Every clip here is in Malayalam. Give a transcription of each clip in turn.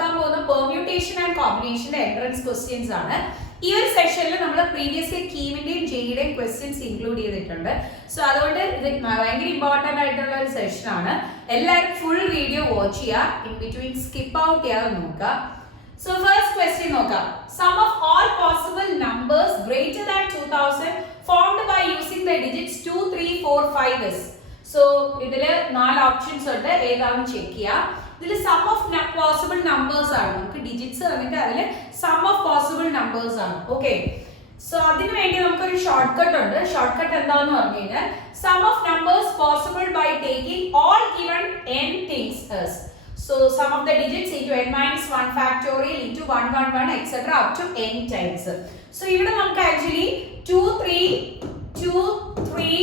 നോക്കാൻ പോകുന്ന പെർമ്യൂട്ടേഷൻ ആൻഡ് കോമ്പിനേഷന്റെ എൻട്രൻസ് ക്വസ്റ്റ്യൻസ് ആണ്. ഈ ഒരു സെഷനിൽ നമ്മൾ പ്രീവിയസ് ഇയർ കീമിന്റെയും ജെയുടെയും ക്വസ്റ്റ്യൻസ് ഇൻക്ലൂഡ് ചെയ്തിട്ടുണ്ട്. സോ അതുകൊണ്ട് ഇത് ഭയങ്കര ഇമ്പോർട്ടന്റ് ആയിട്ടുള്ള ഒരു സെഷൻ ആണ്. എല്ലാവരും ഫുൾ വീഡിയോ വാച്ച് ചെയ്യുക, ഇൻ ബിറ്റ്വീൻ സ്കിപ്പ് ഔട്ട് ചെയ്യാതെ നോക്കുക. So first question നോക്കാം. Sum of all possible numbers greater than 2000 formed by using the digits 2, 3, 4, 5 is. So ഇതില് 4 ഓപ്ഷൻസ് ഉണ്ട്, ഏതാണെന്ന് ചെക്ക് ചെയ്യുക. ഇതിൽ സം ഓഫ് പോസിബിൾ നമ്പേഴ്സ് ആണ്, നമുക്ക് ഡിജിറ്റ്സ് തന്നിട്ട് അതിൽ സം ഓഫ് പോസിബിൾ നമ്പേഴ്സ് ആണ്. ഓക്കെ, സോ അതിനു വേണ്ടി നമുക്കൊരു ഷോർട്ട് കട്ട് ഉണ്ട്. ഷോർട്ട് കട്ട് എന്താന്ന് പറഞ്ഞു കഴിഞ്ഞാൽ sum of numbers possible by taking all given n things as. So sum of the digits into n minus 1 factorial into 1 1 1 etc. up to n times. So ഇവിടെ നമുക്ക് ആക്ച്വലി 2 3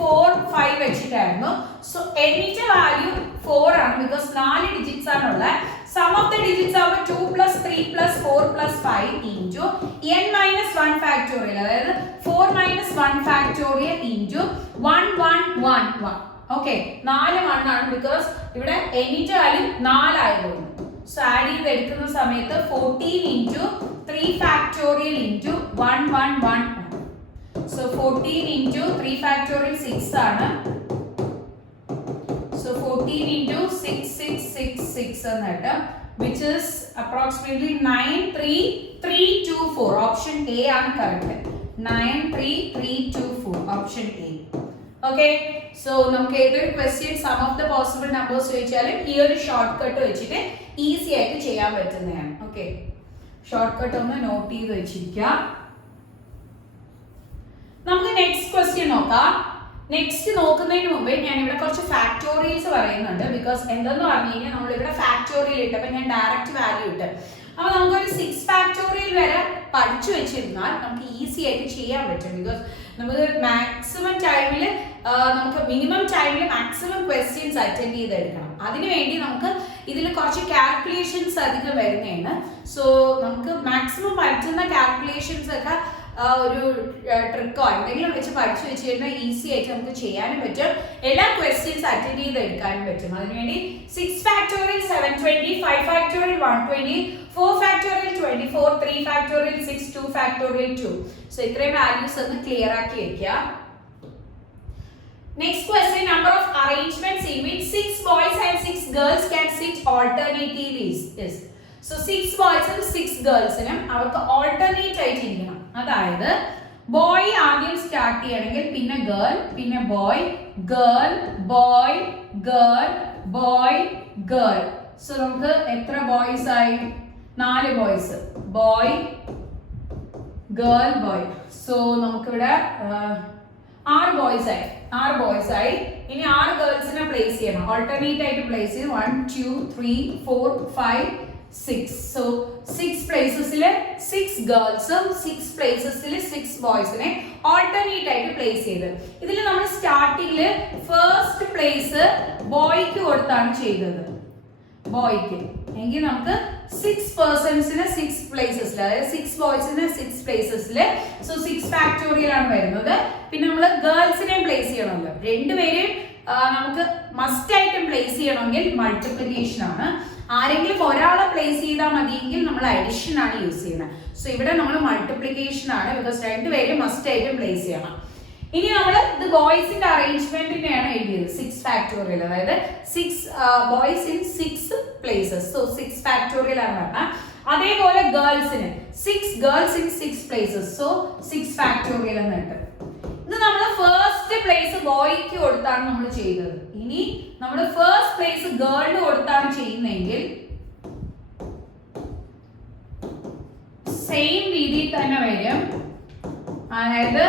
4 5 വെച്ചിട്ടായിരുന്നു. സോ n ന്റെ വാല്യൂ 4 ആണ്, ബിക്കോസ് 4 ഡിജിറ്റ്സ് ആണുള്ളത്. സം ഓഫ് ദ ഡിജിറ്റ്സ് ആവുമ്പോൾ 2 + 3 + 4 + 5 into n minus 1 factorial, അതായത് 4 minus 1 factorial into 1 1 1 1. ഓക്കെ, 4 1 ആണ്, ബിക്കോസ് ഇവിടെ n ന്റെ വാല്യൂ 4 ആയതുകൊണ്ട്. സോ ആഡ് ചെയ്ത് എടുക്കുന്ന സമയത്ത് 14 into 3 factorial into 1 1 1. So 14 into 3 factorial 6 ആണ്. സോ 14 into 6 6 6 6 എന്നിട്ട് which is approximately 9 3 3 2 4. Option A ആണ് correct. 9 3 3 2 4 option A. Okay, so നമുക്ക് ഏതൊരു question sum of the possible numbers ചോദിച്ചാലും ഈ ഒരു ഷോർട്ട് കട്ട് വെച്ചിട്ട് ഈസി ആയിട്ട് ചെയ്യാൻ പറ്റുന്നതാണ്. ഓക്കെ, ഷോർട്ട് കട്ട് ഒന്ന് നോട്ട് ചെയ്ത് വെച്ചിരിക്കുക. നമുക്ക് നെക്സ്റ്റ് ക്വസ്റ്റ്യൻ നോക്കാം. നെക്സ്റ്റ് നോക്കുന്നതിന് മുമ്പേ ഞാൻ ഇവിടെ കുറച്ച് ഫാക്ടോറിയൽസ് പറയുന്നുണ്ട്, ബിക്കോസ് എന്തെന്ന് പറഞ്ഞു കഴിഞ്ഞാൽ നമ്മൾ ഇവിടെ ഫാക്ടോറിയൽ ഇട്ടപ്പോൾ ഞാൻ ഡയറക്റ്റ് വാല്യൂ ഇട്ട്, അപ്പൊ നമുക്കൊരു 6 ഫാക്ടോറിയൽ വരെ പഠിച്ചു വെച്ചിരുന്നാൽ നമുക്ക് ഈസി ആയിട്ട് ചെയ്യാൻ പറ്റും. ബിക്കോസ് നമുക്ക് മാക്സിമം ടൈമിൽ നമുക്ക് മിനിമം ടൈമിൽ മാക്സിമം ക്വസ്റ്റ്യൻസ് അറ്റൻഡ് ചെയ്തെടുക്കണം. അതിനുവേണ്ടി നമുക്ക് ഇതിൽ കുറച്ച് കാൽക്കുലേഷൻസ് അധികം വരുന്നതാണ്. സോ നമുക്ക് മാക്സിമം പറ്റുന്ന കാൽക്കുലേഷൻസ് ഒക്കെ ഒരു ട്രിക്കോ എന്തെങ്കിലും വെച്ച് പഠിച്ചു വെച്ച് കഴിഞ്ഞാൽ ഈസി ആയിട്ട് നമുക്ക് ചെയ്യാനും പറ്റും, എല്ലാ ക്വസ്റ്റ്യൻസ് അറ്റൻഡ് ചെയ്ത് എടുക്കാനും പറ്റും. അതിനുവേണ്ടി 6 factorial 720, 5 factorial 120, 4 factorial 24, 3 factorial 6, 2 factorial 2. So ഇത്രയും വാല്യൂസ് ഒന്ന് ക്ലിയർ ആക്കി വെക്കുക. Next question, number of arrangements in which 6 boys and 6 girls can sit alternatively is. So 6 boys and 6 girls അവർക്ക് alternate ആയിട്ട് ഇരിക്കണം. അതായത് ബോയ് ആദ്യം സ്റ്റാർട്ട് ചെയ്യണമെങ്കിൽ പിന്നെ ഗേൾ, പിന്നെ boy, girl, boy, girl, boy, girl. So നമുക്ക് എത്ര ബോയ്സ് ആയി? 4 boys, boy, girl, boy. So നമുക്കിവിടെ 6 ബോയ്സ് ആയി. 6 ബോയ്സ് ആയി. ഇനി 6 ഗേൾസിനെ പ്ലേസ് ചെയ്യണം, ഓൾട്ടർനേറ്റ് ആയിട്ട് പ്ലേസ് ചെയ്ത് 1 2 3 4 5 6. സോ 6 പ്ലേസസിൽ 6 ഗേൾസും 6 പ്ലേസസിൽ 6 ബോയ്സിനെ ഓൾട്ടർനേറ്റ് ആയിട്ട് പ്ലേസ് ചെയ്ത്, ഇതിൽ നമ്മൾ സ്റ്റാർട്ടിങ്ങിൽ ഫസ്റ്റ് പ്ലേസ് ബോയ്ക്ക് കൊടുത്താണ് ചെയ്തത്. ബോയ്ക്ക് എങ്കിൽ നമുക്ക് 6 പേഴ്സൺസിന് 6 പ്ലേസസിൽ, അതായത് 6 ബോയ്സിന് 6 പ്ലേസസിൽ. സോ 6 ഫാക്ടോറിയൽ ആണ് വരുന്നത്. പിന്നെ നമ്മൾ ഗേൾസിനെയും പ്ലേസ് ചെയ്യണമല്ലോ, രണ്ടുപേരെയും നമുക്ക് മസ്റ്റ് ആയിട്ടും പ്ലേസ് ചെയ്യണമെങ്കിൽ മൾട്ടിപ്ലിക്കേഷൻ ആണ്. ആരെങ്കിലും ഒരാളെ പ്ലേസ് ചെയ്താൽ മതിയെങ്കിൽ നമ്മൾ അഡിഷൻ ആണ് യൂസ് ചെയ്യുന്നത്. സോ ഇവിടെ നമ്മൾ മൾട്ടിപ്ലിക്കേഷൻ ആണ്, ബിക്കോസ് രണ്ടുപേരെയും മസ്റ്റ് ആയിട്ടും പ്ലേസ് ചെയ്യണം. ഇനി നമ്മൾ ഇത് ബോയ്സിന്റെ അറേഞ്ച്മെന്റിനെയാണ് എഴുതിയത് 6 ഫാക്ടോറിയൽ, അതായത് 6 boys in 6 places. So 6 factorial ആണ് പറഞ്ഞത്. അതേപോലെ ഗേൾസിന് 6 girls in 6 places. So 6 factorial എന്ന് കിട്ടും. ഇത് നമ്മൾ ഫസ്റ്റ് പ്ലേസ് ബോയ്ക്ക് കൊടുത്താണ് നമ്മൾ ചെയ്തത്. ഇനി നമ്മൾ ഫസ്റ്റ് പ്ലേസ് ഗേളിന് കൊടുത്താണ് ചെയ്യുന്നതെങ്കിൽ സെയിം രീതിയിൽ തന്നെ വരും. അതായത്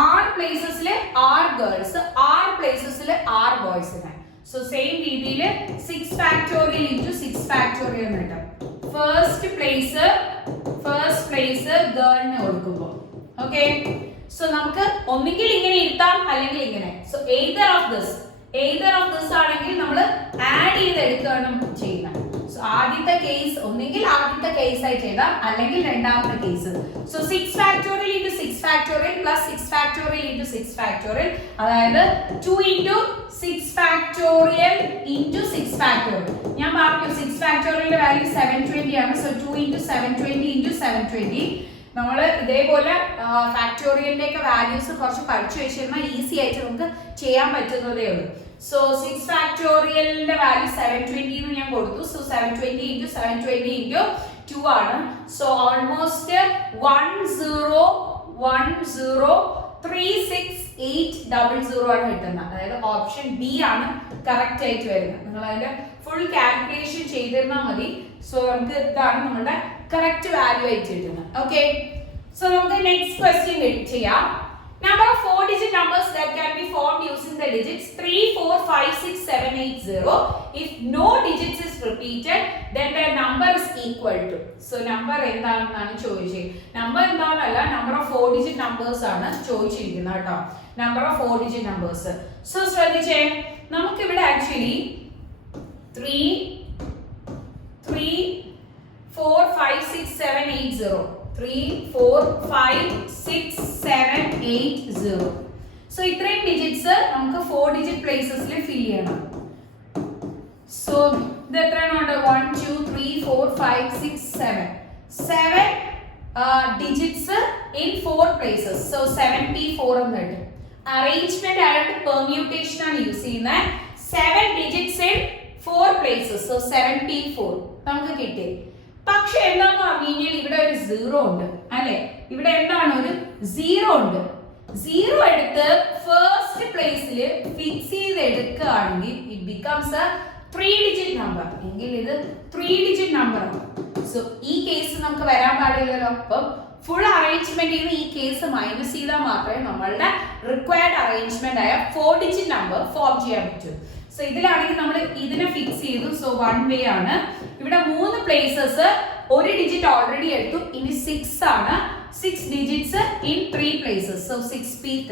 6 പ്ലേസസിലെ 6 ഗേൾസ്, 6 പ്ലേസസിലെ 6 ബോയ്സിന്. സോ സെയിം രീതിയിൽ 6 ഫാക്ടോറിയൽ ഇൻറ്റു 6 ഫാക്ടോറിയൽ എന്ന് കിട്ടും. ഫസ്റ്റ് പ്ലേസ് ഗേളിന് കൊടുക്കുമ്പോൾ. ഓക്കെ, സോ നമുക്ക് ഒന്നുകിൽ ഇങ്ങനെ ഇരുത്താം അല്ലെങ്കിൽ ഇങ്ങനെ. സോ എയ്തർ ഓഫ് ദിസ് ആണെങ്കിൽ നമ്മൾ ആഡ് ചെയ്ത് എടുക്കുകയാണ് ചെയ്യുന്നത്. സോ ആദ്യത്തെ കേസ് ഒന്നുകിൽ ആദ്യത്തെ കേസ് ആയിട്ട് എഴുതാം, അല്ലെങ്കിൽ രണ്ടാമത്തെ case. So 6 factorial into 6 factorial plus 6 factorial into 6 factorial, അതായത് 2 ഇൻറ്റു 6 ഫാക്ടോറിയൽ ഇൻറ്റു 6 ഫാക്ടോറിയൽ. ഞാൻ പറഞ്ഞു 6 ഫാക്ടോറിയൽ ഫാക്ടോറിയലിന്റെ വാല്യൂ 720 ആണ്. So 2 into 720 into 720. നമ്മൾ ഇതേപോലെ ഫാക്ടോറിയലിന്റെ ഒക്കെ വാല്യൂസ് കുറച്ച് പഠിച്ചു വെച്ചിരുന്നാൽ ഈസി ആയിട്ട് നമുക്ക് ചെയ്യാൻ പറ്റുന്നതേ ഉള്ളൂ. സോ 6 ഫാക്ടോറിയലിന്റെ വാല്യൂ 720 എന്ന് ഞാൻ കൊടുത്തു. സോ 720 into 720 into 2 ആണ്. സോ ഓൾമോസ്റ്റ് 10,103,6,800 ആണ് കിട്ടുന്നത്. അതായത് ഓപ്ഷൻ ബി ആണ് കറക്റ്റ് ആയിട്ട് വരുന്നത്. നിങ്ങൾ അതിന്റെ ഫുൾ കാൽക്കുലേഷൻ ചെയ്തിരുന്നാൽ മതി. സോ നമുക്ക് ഇതാണ് നമ്മുടെ കറക്റ്റ് വാല്യൂ ആയിട്ട് കിട്ടുന്നത്. ഓക്കെ, സോ നമുക്ക് നെക്സ്റ്റ് ക്വസ്റ്റ്യൻ ചെയ്യാം. Number of 4-digit numbers that can be formed using the digits 3, 4, 5, 6, 7, 8, 0. If no digits is repeated, then the number is equal to. So number എന്താണെന്നാണ് ചോദിച്ചത്. നമ്പർ എന്താണെന്നല്ല, number of 4-digit numbers ആണ് ചോദിച്ചിരിക്കുന്നത് കേട്ടോ. Number of 4-digit numbers. So ശ്രദ്ധിച്ചേ, നമുക്ക് ഇവിടെ ആക്ച്വലി 3, 4, 5, 6, 7, 8, 0. 3, 4, 5, 6, 7, 8, 0. So ഇത്രയും ഡിജിറ്റ്സ് നമുക്ക് 4 ഡിജിറ്റ് പ്ലേസസിൽ ഫിൽ ചെയ്യണം. സോ ഇത് എത്രയാണ്? 1, 2, 3, 4, 5, 6, 7. 7 digits in 4 places. So 7p4 എന്ന് കിട്ടും. അറേഞ്ച്മെന്റ് ആയിട്ട് പെർമ്യൂട്ടേഷൻ ആണ് യൂസ് ചെയ്യുന്നത്. 7 digits in 4 places. So 7p4 നമുക്ക് കിട്ടി. പക്ഷെ എന്താന്ന് പറഞ്ഞു കഴിഞ്ഞാൽ ഇവിടെ ഒരു 0 ഉണ്ട് അല്ലെ? ഇവിടെ എന്താണ്? ഒരു 0 ഉണ്ട്. 0 എടുത്ത് ഫസ്റ്റ് പ്ലേസിൽ ഫിക്സ് ചെയ്ത് എടുക്കുകയാണെങ്കിൽ it becomes A 3 digit number. എങ്കിൽ ഇത് 3 ഡിജിറ്റ് നമ്പർ ആണ്. സോ ഈ കേസ് നമുക്ക് വരാൻ പാടില്ലല്ലോ. അപ്പം ഫുൾ അറേഞ്ച്മെന്റിൽ നിന്ന് ഈ കേസ് മൈനസ് ചെയ്താൽ മാത്രമേ നമ്മളുടെ റിക്വയർഡ് അറേഞ്ച്മെന്റ് ആയ 4 ഡിജിറ്റ് നമ്പർ ഫോം ചെയ്യാൻ പറ്റൂ. സോ ഇതിലാണെങ്കിൽ നമ്മൾ ഇതിനെ ഫിക്സ് ചെയ്തു. സോ 1 വേ ആണ്. ഇവിടെ 3 പ്ലേസസ്, ഒരു ഡിജിറ്റ് ഓൾറെഡി എടുത്തു. ഇനി 6 ആണ്. 6 digits in 3 places. So 6p3.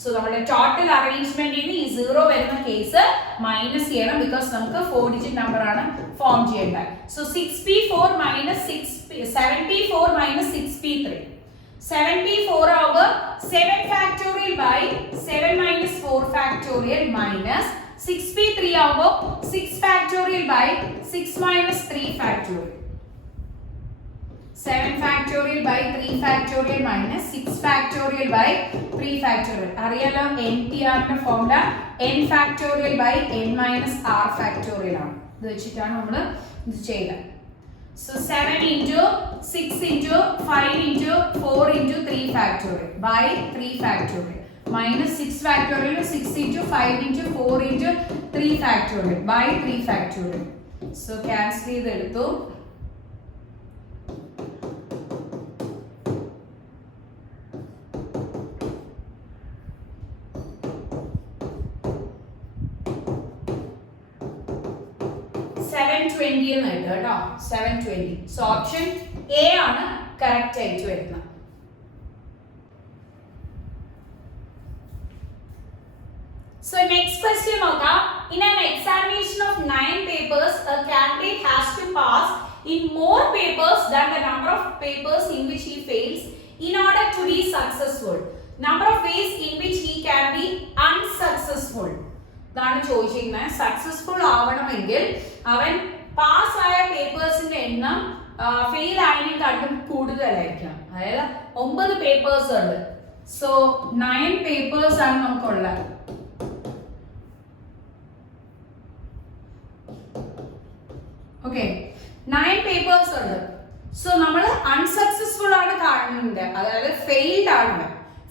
So നമ്മുടെ ടോട്ടൽ അറേഞ്ച്മെന്റിൽ ഈ 0 വരുന്ന കേസ് മൈനസ് ചെയ്യണം. ബിക്കോസ് നമുക്ക് 4 ഡിജിറ്റ് നമ്പർ ആണ് ഫോം ചെയ്യേണ്ടത്. So 6p4 minus 7p4 minus 6p3. 7p4 ആവുമ്പോൾ 7 factorial by 7 minus 4 factorial minus 6p3 ആവുമ്പോൾ 6 factorial by 6 minus 3 factorial. 7 factorial by 3 factorial minus 6 factorial by 3 factorial. അറിയാലോ NTR ന്റെ formula n factorial by n minus r factorial ആണ്. ഇത് വെച്ചിട്ടാണ് നമ്മൾ ഇത് ചെയ്യുന്നത്. So 7 into 6 into 5 into 4 into 3 factorial by 3 factorial minus 6 factorial 6 into 5 into 4 into 3 factorial by 3 factorial. So cancel ചെയ്തെടുത്തു. എന്ന് കിട്ടും കേട്ടോ. 720. സോ ഓപ്ഷൻ എ ആണ് കറക്റ്റ് ആയിട്ട് വരുന്നത്. So next question നോക്കാം. In an examination of 9 papers, a candidate has to pass in more papers than the number of papers in which he fails in order to be successful. Number of ways in which he can be unsuccessful. ഇതാണ് ചോദിച്ചിരിക്കുന്നത്. സക്സസ്ഫുൾ ആവണമെങ്കിൽ അവൻ പാസ് ആയ പേപ്പേഴ്സിന്റെ എണ്ണം ഫെയിൽ ആയതിനെക്കാട്ടും കൂടുതലായിരിക്കണം. അതായത് 9 പേപ്പേഴ്സ് ഉണ്ട്. സോ 9 പേപ്പേഴ്സ് ആണ് നമുക്കുള്ളത്. ഓക്കെ, 9 പേപ്പേഴ്സ് ഉണ്ട്. സോ നമ്മൾ അൺസക്സസ്ഫുൾ ആണ് കാണുന്നത്. അതായത് ഫെയിൽഡ് ആണ്.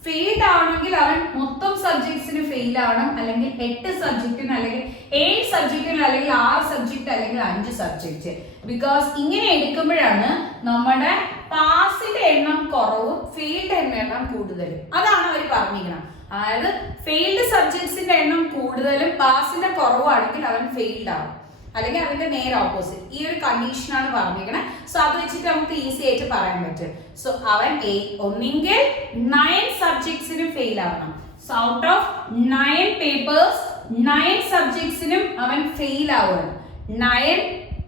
ഫെയിൽഡ് ആണെങ്കിൽ അവൻ മൊത്തം സബ്ജക്ട്സിന് ഫെയിൽ ആവണം, അല്ലെങ്കിൽ 8 സബ്ജക്റ്റിന്, അല്ലെങ്കിൽ 7 സബ്ജക്റ്റിന്, അല്ലെങ്കിൽ 6 സബ്ജക്ട്, അല്ലെങ്കിൽ 5 സബ്ജക്റ്റ്. ബിക്കോസ് ഇങ്ങനെ എടുക്കുമ്പോഴാണ് നമ്മുടെ പാസിന്റെ എണ്ണം കുറവും ഫെയിൽഡ് എണ്ണം കൂടുതലും. അതാണ് അവർ പറഞ്ഞിരിക്കണം. അതായത് ഫെയിൽഡ് സബ്ജക്ട്സിന്റെ എണ്ണം കൂടുതലും പാസിന്റെ കുറവാണെങ്കിൽ അവൻ ഫെയിൽഡ് ആവും, അല്ലെങ്കിൽ അതിന്റെ നേരെ ഓപ്പോസിറ്റ്. ഈ ഒരു കണ്ടീഷനാണ് പറഞ്ഞിരിക്കുന്നത്. സോ അത് വെച്ചിട്ട് നമുക്ക് ഈസി ആയിട്ട് പറയാൻ പറ്റും. സോ അവൻ ഒന്നെങ്കിൽ 9 സബ്ജക്ട്സിനും ഫെയിൽ ആവണം. സോ ഔട്ട് ഓഫ് 9 പേപ്പേഴ്സ് 9 സബ്ജക്ട്സിനും അവൻ ഫെയിൽ ആവുകയാണ്. 9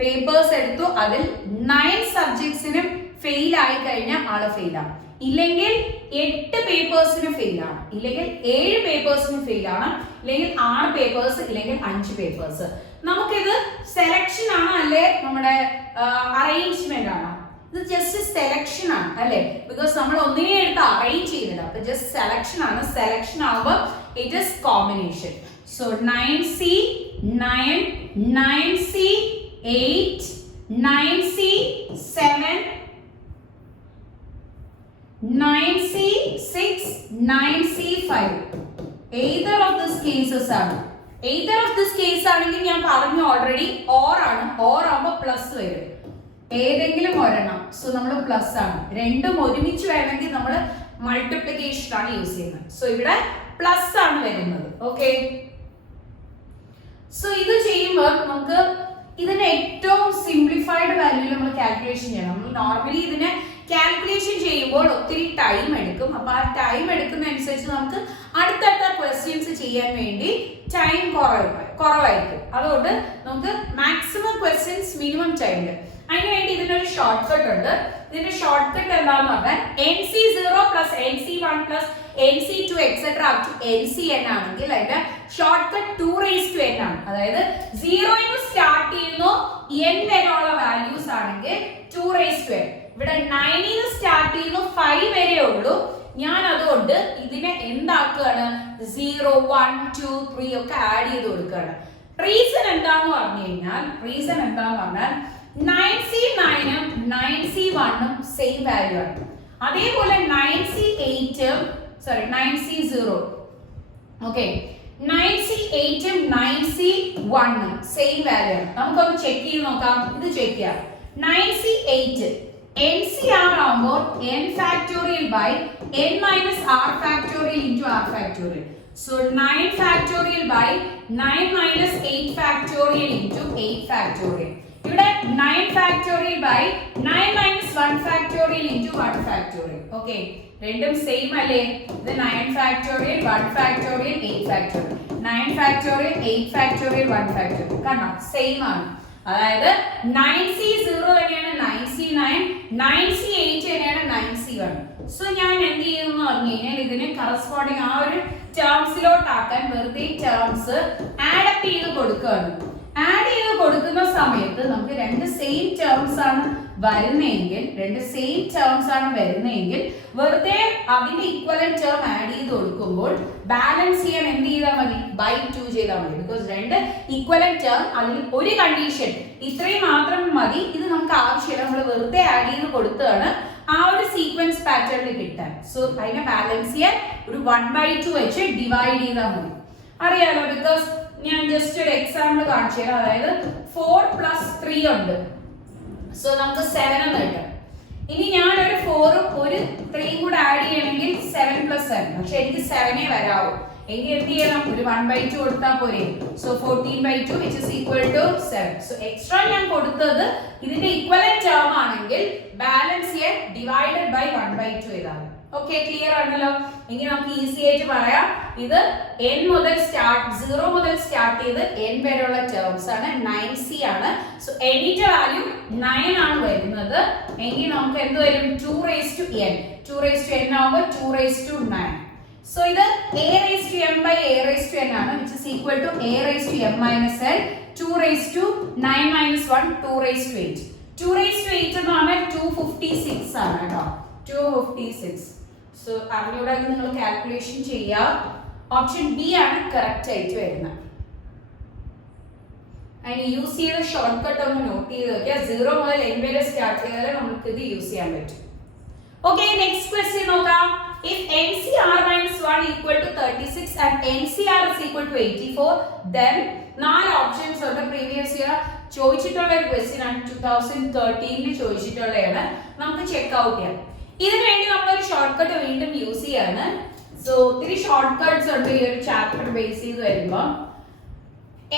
പേപ്പേഴ്സ് എടുത്തു, അതിൽ 9 സബ്ജക്ട്സിനും ഫെയിൽ ആയി കഴിഞ്ഞാൽ ആള് ഫെയിൽ ആവും. ഇല്ലെങ്കിൽ 8 പേപ്പേഴ്സിന് ഫെയിൽ ആണ്, ഇല്ലെങ്കിൽ 7 പേപ്പേഴ്സിന് ഫെയിൽ ആണ്, ഇല്ലെങ്കിൽ 6 പേപ്പേഴ്സ്, ഇല്ലെങ്കിൽ 5 പേപ്പേഴ്സ്. നമുക്കിത് സെലക്ഷൻ ആണ്, അല്ലെ നമ്മുടെ അറേഞ്ച്മെന്റ് ആണ്. ഇത് ജസ്റ്റ് സെലക്ഷൻ ആണ് അല്ലെ, ബിക്കോസ് നമ്മൾ ഒന്നിനെ എടുത്ത് അറേഞ്ച് ചെയ്തില്ല. അപ്പൊ ജസ്റ്റ് സെലക്ഷൻ ആണ്. സെലക്ഷൻ ആവുമ്പോൾ it is combination. So 9C 9, 9C 8, 9C 7, 9C 6, 9C 5. Either of these cases ആണ്. Either of this case ആണെങ്കിൽ ഞാൻ പറഞ്ഞു ഓൾറെഡി ഓർ ആണ്. ഓർ ആകുമ്പോൾ പ്ലസ് വരും, ഏതെങ്കിലും ഒരെണ്ണം. സോ നമ്മൾ പ്ലസ് ആണ്. രണ്ടും ഒരുമിച്ച് വേണമെങ്കിൽ നമ്മൾ മൾട്ടിപ്ലിക്കേഷൻ ആണ് യൂസ് ചെയ്യുന്നത്. സോ ഇവിടെ പ്ലസ് ആണ് വരുന്നത്. ഓക്കെ, സോ ഇത് ചെയ്യുമ്പോൾ നമുക്ക് ഇതിന് ഏറ്റവും സിംപ്ലിഫൈഡ് വാല്യൂ നമ്മൾ കാൽക്കുലേഷൻ ചെയ്യണം. നമ്മൾ നോർമലി ഇതിനെ കാൽക്കുലേഷൻ ചെയ്യുമ്പോൾ ഒത്തിരി ടൈം എടുക്കും. അപ്പൊ ആ ടൈം എടുക്കുന്നതനുസരിച്ച് നമുക്ക് അടുത്തടുത്ത ക്വസ്റ്റ്യൻസ് ചെയ്യാൻ വേണ്ടി ടൈം കുറവായിരിക്കും. അതുകൊണ്ട് നമുക്ക് മാക്സിമം ക്വസ്റ്റ്യൻസ് മിനിമം ടൈമിൽ. അതിനുവേണ്ടി ഇതിനൊരു ഷോർട്ട് കട്ട് ഉണ്ട്. ഇതിന്റെ ഷോർട്ട് കട്ട് എന്താണെന്ന് പറഞ്ഞാൽ NC0 plus NC1 plus NC2 etcetera up to NCN ആണെങ്കിൽ അതിന്റെ ഷോർട്ട് കട്ട് 2n ആണ്. അതായത് 0 സ്റ്റാർട്ട് ചെയ്യുന്നു n വരെയുള്ള വാല്യൂസ് ആണെങ്കിൽ 2n. ഇവിടെ 9 സ്റ്റാർട്ട് ചെയ്യുന്നു 5 വരെ ഉള്ളൂ. ഞാൻ അതുകൊണ്ട് ഇതിനെ എന്താക്കുകയാണ്, 0 1 2 3 ഒക്കെ ആഡ് ചെയ്ത് കൊടുക്കുകയാണ്. റീസൺ എന്താന്ന് പറഞ്ഞു കഴിഞ്ഞാൽ 9C9 ഉം 9C1 ഉം സെയിം വാല്യൂ ആണ്. അതേപോലെ 9C0 ഓക്കെ, 9C8 ഉം 9C1 ഉം സെയിം വാല്യൂ ആണ്. നമുക്കൊന്ന് ചെക്ക് ചെയ്ത് നോക്കാം. ഇത് ചെക്ക് ചെയ്യാം. 9C8 NCR ആവുമ്പോൾ n factorial by n minus r factorial into r factorial. So 9 factorial by 9 minus 8 factorial into 8 factorial. ഇവിടെ 9 factorial by 9 minus 1 factorial into 1 factorial. Okay, രണ്ടും സെയിം അല്ലേ? ഇത് 9 factorial 1 factorial 8 factorial. 9 factorial 8 factorial 1 factorial. കണ്ടോ, സെയിം ആണ്. അതായത് 9C0 തന്നെയാണ് 9C9, 9C8 തന്നെയാണ് 9C1. സോ ഞാൻ എന്ത് ചെയ്യുന്നു പറഞ്ഞു കഴിഞ്ഞാൽ ഇതിനെ കറസ്പോണ്ടിങ് ആ ഒരു ടേംസിലോട്ട് ആക്കാൻ വെറുതെ ടേംസ് ആഡ് അപ്പ് ചെയ്ത് കൊടുക്കുകയാണ്. ആഡ് ചെയ്ത് കൊടുക്കുന്ന സമയത്ത് നമുക്ക് രണ്ട് സെയിം ടേംസ് ആണ് വരുന്നതെങ്കിൽ വെറുതെ അതിന്റെ ഈക്വലന്റ് ടേം ആഡ് ചെയ്ത് കൊടുക്കുമ്പോൾ ബാലൻസ് ചെയ്യാൻ എന്ത് ചെയ്താൽ മതി, ബൈ 2 ചെയ്താൽ മതി. ബിക്കോസ് രണ്ട് ഈക്വലന്റ് ടേം, അതിൽ ഒരു കണ്ടീഷൻ ഇത്രയും മാത്രം മതി. ഇത് നമുക്ക് ആവശ്യമില്ല, നമ്മൾ വെറുതെ ആഡ് ചെയ്ത് കൊടുത്താണ് ആ ഒരു സീക്വൻസ് പാറ്റേണിൽ കിട്ടാൻ. സോ അതിനെ ബാലൻസ് ചെയ്യാൻ ഒരു 1/2 വെച്ച് ഡിവൈഡ് ചെയ്താൽ മതി. അറിയാലോ, ബിക്കോസ് ഞാൻ ജസ്റ്റ് ഒരു എക്സാമ്പിൾ കാണിച്ചു തരാം. അതായത് 4 + 3 ഉണ്ട്. സോ നമുക്ക് 7 എന്ന് കിട്ടും. ഇനി ഞാൻ ഒരു 4 ഉം ഒരു 3 കൂടെ ആഡ് ചെയ്യണമെങ്കിൽ 7 + 7. പക്ഷെ എനിക്ക് 7 വരാവൂ. എങ്കിൽ എന്ത് ചെയ്യണം, ഒരു 1/2 കൊടുത്താൽ പോരെ. So 14/2 which is equal to 7. So extra ഞാൻ കൊടുത്തത് ഇതിന്റെ ഈക്വലന്റ് ടേം ആണെങ്കിൽ ബാലൻസ് ചെയ്യാൻ ഡിവൈഡഡ് ബൈ 1/2 ചെയ്താൽ. ഓക്കെ, ക്ലിയർ ആണല്ലോ? എങ്കിൽ നമുക്ക് ഈസി ആയിട്ട് പറയാം, ഇത് n മുതൽ 0 മുതൽ സ്റ്റാർട്ട് ചെയ്ത് n വരെയുള്ള ടേംസ് ആണ്. 9C ആണ്. സോ n ന്റെ വാല്യൂ 9 ആണ് വരുന്നത്. എങ്കിൽ നമുക്ക് എന്ത് വരും, 2n. 2n ആവുമ്പോൾ 2/9. സോ ഇത് a/m/a/n ആണ്, which is equal to a/m - n. 2/9 - 1 2/8. 2/8 എന്ന് പറഞ്ഞാൽ 256 ആണ് കേട്ടോ. 256. സോ അറിഞ്ഞൂടെ നിങ്ങൾ കാൽക്കുലേഷൻ ചെയ്യുക. ഓപ്ഷൻ ബി ആണ് കറക്റ്റ് ആയിട്ട് വരുന്നത്. അതിന് യൂസ് ചെയ്ത ഷോർട്ട് കട്ട് ഒന്ന് നോട്ട് ചെയ്ത് വെക്കുക. 0 മുതൽ n വരെ സ്റ്റാർട്ട് ചെയ്താലേ നമുക്ക് ഇത് യൂസ് ചെയ്യാൻ പറ്റും. ഓക്കെ, നെക്സ്റ്റ് ക്വസ്റ്റ്യൻ നോക്കാം. If NCR - 1 equal to 36 and NCR is equal to 84, then 4 options ഉണ്ട്. പ്രീവിയസ് ഇയർ ചോദിച്ചിട്ടുള്ള ഒരു ക്വസ്റ്റ്യൻ ആണ്. 2013 ചോദിച്ചിട്ടുള്ളതാണ്. നമുക്ക് ചെക്ക് ഔട്ട് ചെയ്യാം. ഇതിനു വേണ്ടി നമ്മൾ ഒരു ഷോർട്ട് കട്ട് വീണ്ടും യൂസ് ചെയ്യാണ്. സോ ഒത്തിരി ഷോർട്ട് കട്ട്സ് ഉണ്ട് ഈ ഒരു ചാപ്റ്റർ ബേസ് ചെയ്ത് വരുമ്പോൾ.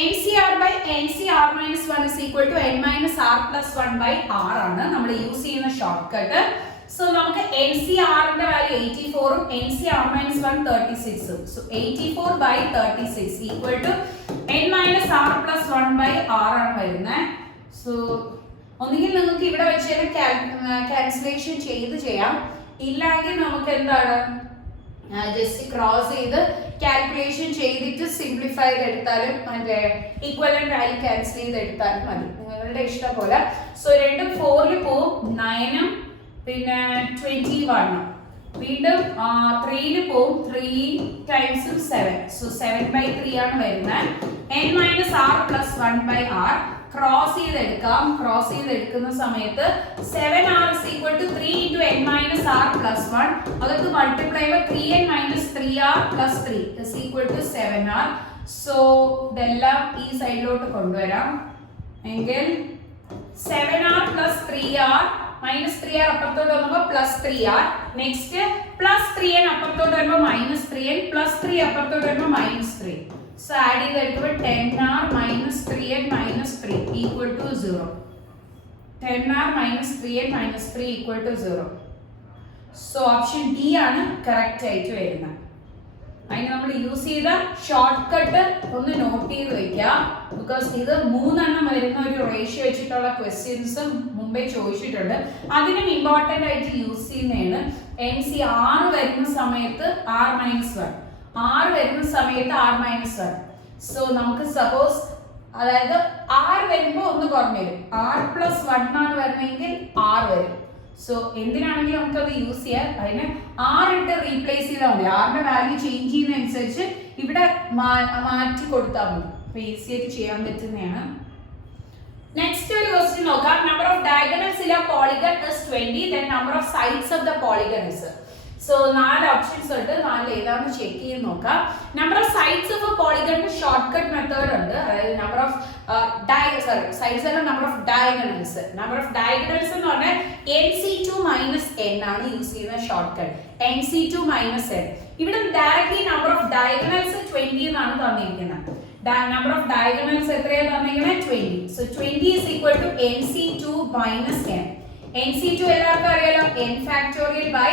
NCR by NCR - 1 is equal to n minus r plus 1 by r ആണ് നമ്മൾ യൂസ് ചെയ്യുന്ന ഷോർട്ട് കട്ട്. സോ നമുക്ക് NCR ന്റെ വാല്യൂ 84 ഉം NCR - 1 36 ഉം. So 84 by 36 equal to n minus r plus 1 by r ആണ് വരുന്നത്. സോ ഒന്നുകിൽ നിങ്ങൾക്ക് ഇവിടെ വെച്ച് ക്യാൻസലേഷൻ ചെയ്ത് ചെയ്യാം, ഇല്ലെങ്കിൽ നമുക്ക് എന്താണ് ജസ്റ്റ് ക്രോസ് ചെയ്ത് കാൽക്കുലേഷൻ ചെയ്തിട്ട് സിംപ്ലിഫൈ ചെയ്തെടുത്താലും മറ്റേ ഈക്വലന്റ് വാല്യൂ ക്യാൻസൽ ചെയ്തെടുത്താലും മതി, നിങ്ങളുടെ ഇഷ്ടം പോലെ. സോ രണ്ടും 4 പോവും, 9 പിന്നെ 21. വീണ്ടും 3 പോവും, 3 ടൈംസും 7. സോ 7/3 ആണ് വരുന്നത്. n minus R plus 1/r cross ചെയ്തെടുക്കാം. ക്രോസ് ചെയ്തെടുക്കുന്ന സമയത്ത് 7r is equal to 3 into n minus r plus 1. അതൊക്കെ മൾട്ടിപ്ലൈ ചെയ്യുമ്പോൾ 3n minus 3r plus 3 is equal to 7r. So ഇതെല്ലാം ഈ സൈഡിലോട്ട് കൊണ്ടുവരാം. എങ്കിൽ 7r plus 3r minus 3r അപ്പുറത്തോട്ട് വന്നപ്പോൾ plus 3r. Next plus 3n അപ്പുറത്തോട്ട് വരുമ്പോൾ minus 3n plus 3 അപ്പുറത്തോട്ട് വരുമ്പോൾ minus 3. So add ചെയ്തെടുക്കുമ്പോൾ 10r minus 3n minus 3 equal to 0. 10r minus 3n minus 3 equal to 0. So option D ആണ് correct ആയിട്ട് വരുന്നത്. അതിന് നമ്മൾ യൂസ് ചെയ്ത ഷോർട്ട് കട്ട് ഒന്ന് നോട്ട് ചെയ്ത് വെക്കുക. ബിക്കോസ് ഇത് 3 എണ്ണം വരുന്ന ഒരു റേഷ്യോ വെച്ചിട്ടുള്ള ക്വസ്റ്റ്യൻസ് മുമ്പേ ചോദിച്ചിട്ടുണ്ട്. അതിനും ഇമ്പോർട്ടൻ്റ് ആയിട്ട് യൂസ് ചെയ്യുന്നതാണ് NC 6 വരുന്ന സമയത്ത് r-1, 6 വരുന്ന സമയത്ത് r-1. സോ നമുക്ക് സപ്പോസ് അതായത് r വരുമ്പോൾ ഒന്ന് കുറഞ്ഞു വരും, r+1 ആണ് വരുന്നതെങ്കിൽ r വരും. സോ എന്തിനാണെങ്കിലും നമുക്കത് യൂസ് ചെയ്യാം. അതിന് r ഇട്ട് റീപ്ലേസ് ചെയ്താൽ മതി. r-ന്റെ വാല്യൂ ചേഞ്ച് ചെയ്യുന്നതനുസരിച്ച് ഇവിടെ മാറ്റി കൊടുത്താൽ മതി. അപ്പൊ ഈസി ആയിട്ട് ചെയ്യാൻ പറ്റുന്നതാണ്. നെക്സ്റ്റ് ഒരു ക്വസ്റ്റ്യൻ നോക്കാം. Number of diagonals in A polygon is 20. then number of sides of the polygon is. So 4 options ഉണ്ട്. 4 ഏതാണെന്ന് ചെക്ക് ചെയ്ത് നോക്കാം. Number of sides of a പോളിഗണിന് ഷോർട്ട് കട്ട് മെത്തേഡ് ഉണ്ട്. അതായത് നമ്പർ ഓഫ് സൈഡ്സ് അല്ല, number of diagonals. Number of diagonals എന്ന് പറഞ്ഞാൽ NC2 മൈനസ് n ആണ് യൂസ് ചെയ്യുന്ന shortcut. NC2 minus n. ഇവിടെ ഡയറക്ട്ലി നമ്പർ ഓഫ് ഡയഗണൽസ് 20 എന്നാണ് തന്നിരിക്കുന്നത്. നമ്പർ ഓഫ് ഡയഗണൽസ് എത്രയാണ് തന്നിരിക്കുന്നത്? 20. So 20 is equal to NC2 minus n. NC2 എല്ലാവർക്കും അറിയാലോ, n factorial by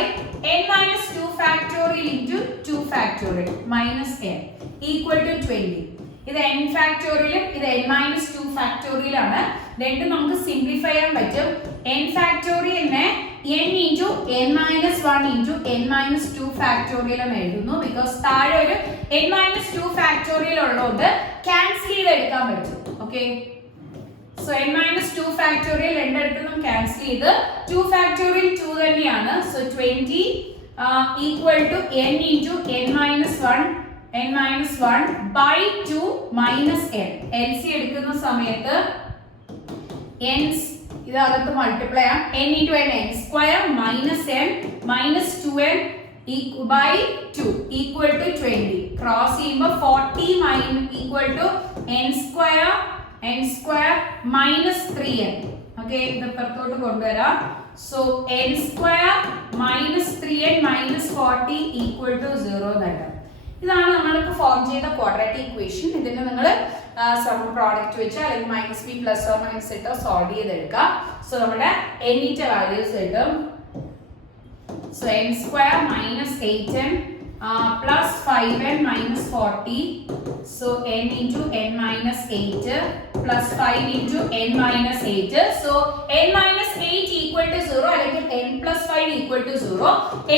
n minus 2 factorial into 2 factorial minus n equal to 20. ഇത് n factorial ഇത് n minus 2 factorial ആണ്. രണ്ടും നമുക്ക് സിംപ്ലിഫൈ ചെയ്യാൻ പറ്റും. n factorial നെ n into n minus 1 into n minus 2 factorial എന്ന് എഴുതുന്നു. ബിക്കോസ് താഴെ ഒരു n minus 2 factorial ഉള്ളതുകൊണ്ട് ക്യാൻസൽ ചെയ്ത് എടുക്കാൻ പറ്റും. Okay, so n minus 2 factorial രണ്ടിടത്തും ക്യാൻസൽ ചെയ്ത് 2 factorial 2 തന്നെയാണ്. So 20 equal to n into n minus 1 by 2 minus n. LC എടുക്കുന്ന സമയത്ത് n ഇതകത്ത് മൾട്ടിപ്ലൈ ചെയ്യാം. n into n square minus n minus 2n by 2 equal to 20. Cross ചെയ്യുമ്പോൾ 40 equal to n square minus 3n. Okay, ഇത് പുറത്തോട്ട് കൊണ്ടുവരാം. So n square minus 3n minus 40 equal to 0 എന്നാണ്. ഇതാണ് നമ്മൾക്ക് ഫോം ചെയ്ത ക്വാഡ്രാറ്റിക് ഇക്വേഷൻ. ഇതിന് നിങ്ങൾ സം പ്രോഡക്റ്റ് വെച്ച് അല്ലെങ്കിൽ -b ± ഇട്ടോ സോൾവ് ചെയ്തെടുക്കാം. സോ നമ്മുടെ n ന്റെ വാല്യൂസ് കിട്ടും. So n square minus 8n plus 5n minus 40. So n into n minus 8 plus 5 into n minus 8. So n minus 8 equal to 0 അല്ലെങ്കിൽ n plus 5 equal to 0.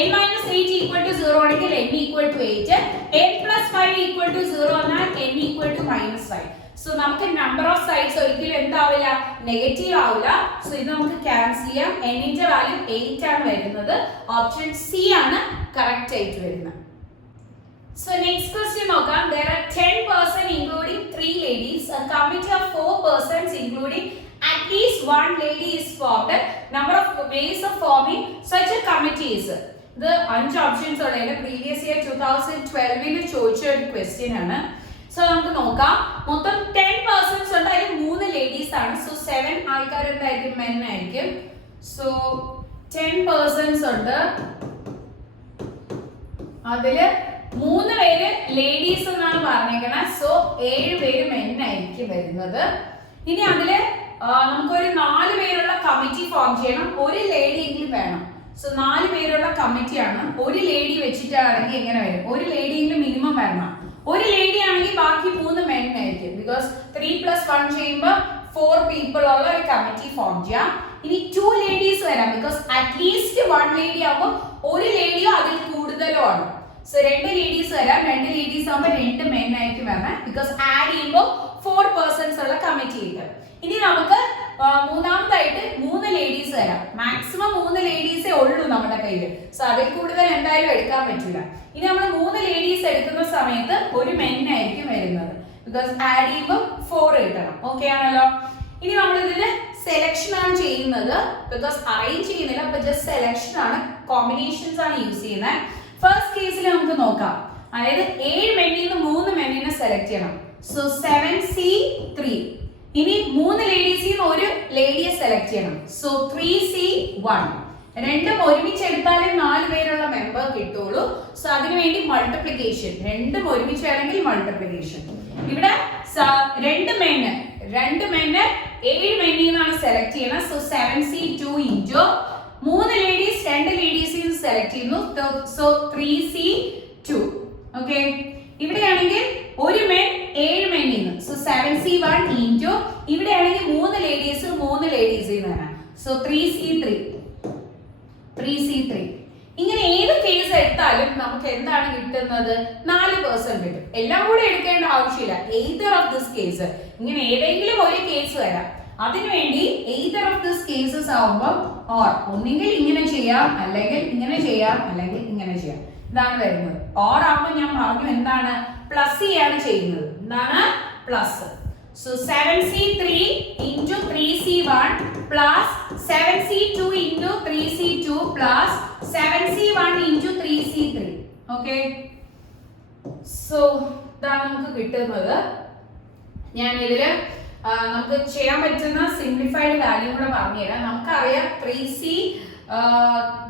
n minus 8 equal to 0 ആണെങ്കിൽ n equal to 8. n plus 5 equal to 0 എന്നാൽ n equal to minus 5. So നമുക്ക് നമ്പർ ഓഫ് സൈഡ്സ് ഒരിക്കലും എന്താവില്ല, നെഗറ്റീവ് ആവില്ല. സോ ഇത് നമുക്ക് ക്യാൻസൽ ചെയ്യാം. n ന്റെ വാല്യൂ 8 ആണ് വരുന്നത്. ഓപ്ഷൻ സി ആണ് കറക്റ്റ് ആയിട്ട് വരുന്നത്. So next question നോക്കാം. There are 10 persons including 3 ladies. A committee of 4 persons including at least 1 lady is formed. Number of ways of forming such a committee is. ഇത് 5 ഓപ്ഷൻസ് ഉള്ളതിന് പ്രീവിയസ് ഇയർ 2012 ചോദിച്ച ഒരു ക്വസ്റ്റ്യൻ ആണ്. സോ നമുക്ക് നോക്കാം. മൊത്തം 10 persons ഉണ്ട്. അതിൽ 3 ലേഡീസ് ആണ്. സോ 7 ആൾക്കാർ എന്തായിരിക്കും? മെൻ ആയിരിക്കും. സോ 10 persons ഉണ്ട്. അതില് 3 പേര് ലേഡീസ് എന്നാണ് പറഞ്ഞേക്കുന്നത്. സോ 7 പേര് മെൻ ആയിരിക്കും വരുന്നത്. ഇനി അതില് നമുക്കൊരു 4 പേരുള്ള കമ്മിറ്റി ഫോം ചെയ്യണം. ഒരു ലേഡി എങ്കിലും വേണം. സോ 4 പേരുള്ള കമ്മിറ്റിയാണ്. ഒരു ലേഡി വെച്ചിട്ടാണെങ്കിൽ എങ്ങനെ വരും? ഒരു ലേഡി എങ്കിലും മിനിമം വരണം. ഒരു ലേഡി ആണെങ്കിൽ ബാക്കി 3 മെൻ ആയിരിക്കും. ബിക്കോസ് 3 + 1 ചെയ്യുമ്പോൾ 4 പീപ്പിൾ ഉള്ള ഒരു കമ്മിറ്റി ഫോം ചെയ്യാം. ഇനി 2 ലേഡീസ് വരാം. ബിക്കോസ് അറ്റ്ലീസ്റ്റ് 1 ലേഡി ആകുമ്പോൾ ഒരു ലേഡിയോ അതിൽ കൂടുതലോ ആണ്. സോ 2 ലേഡീസ് വരാം, 2 ലേഡീസ് ആകുമ്പോൾ 2 മെൻ ആയിരിക്കും വരണം, ബിക്കോസ് ആഡ് ചെയ്യുമ്പോൾ 4 പേഴ്സൺസ് ഉള്ള കമ്മിറ്റി കിട്ടും. ഇനി നമുക്ക് മൂന്നാമതായിട്ട് 3 ലേഡീസ് വരാം. മാക്സിമം 3 ലേഡീസേ ഉള്ളൂ നമ്മുടെ കയ്യിൽ. സോ അതിൽ കൂടുതൽ എന്തായാലും എടുക്കാൻ പറ്റില്ല. ഇനി നമ്മൾ 3 ലേഡീസ് എടുക്കുന്ന സമയത്ത് ഒരു മെൻ ആയിരിക്കും വരുന്നത്, ബിക്കോസ് ആഡ് ചെയ്യുമ്പോൾ 4 കിട്ടണം. ഓക്കെ ആണല്ലോ. ഇനി നമ്മൾ ഇതില് സെലക്ഷൻ ആണ് ചെയ്യുന്നത്, ബിക്കോസ് അറേഞ്ച് ചെയ്യുന്നില്ല, അപ്പൊ ജസ്റ്റ് സെലക്ഷൻ ആണ്, കോമ്പിനേഷൻസ് ആണ് യൂസ് ചെയ്യുന്നത്. ഫസ്റ്റ് കേസിൽ നമുക്ക് നോക്കാം, അതായത് 7 മെന്നിൽ നിന്ന് 3 മെന്നിനെ സെലക്ട് ചെയ്യണം. So 7C3. ഇനി 3 ലേഡീസിൽ നിന്ന് ഒരു ലേഡിയെ സെലക്ട് ചെയ്യണം. So 3C1. രണ്ടും ഒരുമിച്ച് എടുത്താലേ 4 പേരുള്ള മെമ്പർ കിട്ടുള്ളൂ. സോ അതിനുവേണ്ടി മൾട്ടിപ്ലിക്കേഷൻ, രണ്ടും ഒരുമിച്ച് വേണമെങ്കിൽ മൾട്ടിപ്ലിക്കേഷൻ. ഇവിടെ 2 മെന്ന് 7 മെന്നിൽ നിന്നാണ് സെലക്ട് ചെയ്യുന്നത്. സോ 7C2 ഇൻറ്റു 3 ലേഡീസ് 2 ലേഡീസിൽ നിന്ന് സെലക്ട് ചെയ്യുന്നു. So 3C2. ഓക്കെ. ഇവിടെയാണെങ്കിൽ ഒരു മെൻ 7 മെന്നിൽ നിന്ന്, സോ 7C1 ഇൻറ്റു ഇവിടെയാണെങ്കിൽ 3 ലേഡീസിൽ നിന്ന് വരാം. So 3C3. ഇങ്ങനെ ഏത് കേസ് എടുത്താലും നമുക്ക് എന്താണ് കിട്ടുന്നത്? 4% കിട്ടും. എല്ലാം കൂടെ എടുക്കേണ്ട ആവശ്യമില്ല. either of this case, ഇങ്ങനെ ഏതെങ്കിലും ഒരു കേസ് വരാം. അതിനുവേണ്ടി either of this cases ആവുമ്പോൾ or ഒന്നെങ്കിൽ ഇങ്ങനെ ചെയ്യാം, അല്ലെങ്കിൽ ഇങ്ങനെ ചെയ്യാം, അല്ലെങ്കിൽ ഇങ്ങനെ ചെയ്യാം. ഇതാണ് വരുന്നത്. or ആവുമ്പോൾ ഞാൻ പറഞ്ഞു എന്താണ്, പ്ലസ് ചെയ്യാണ് ചെയ്യുന്നത്. എന്താണ് plus? So 7C3 into 3C1 plus 7C2 into 3C2 plus 7C1 into 3C3. Okay. So ഇതാണ് നമുക്ക് കിട്ടുന്നത്. ഞാൻ ഇതില് നമുക്ക് ചെയ്യാൻ പറ്റുന്ന സിംപ്ലിഫൈഡ് വാല്യൂ കൂടെ പറഞ്ഞുതരാം. നമുക്കറിയാം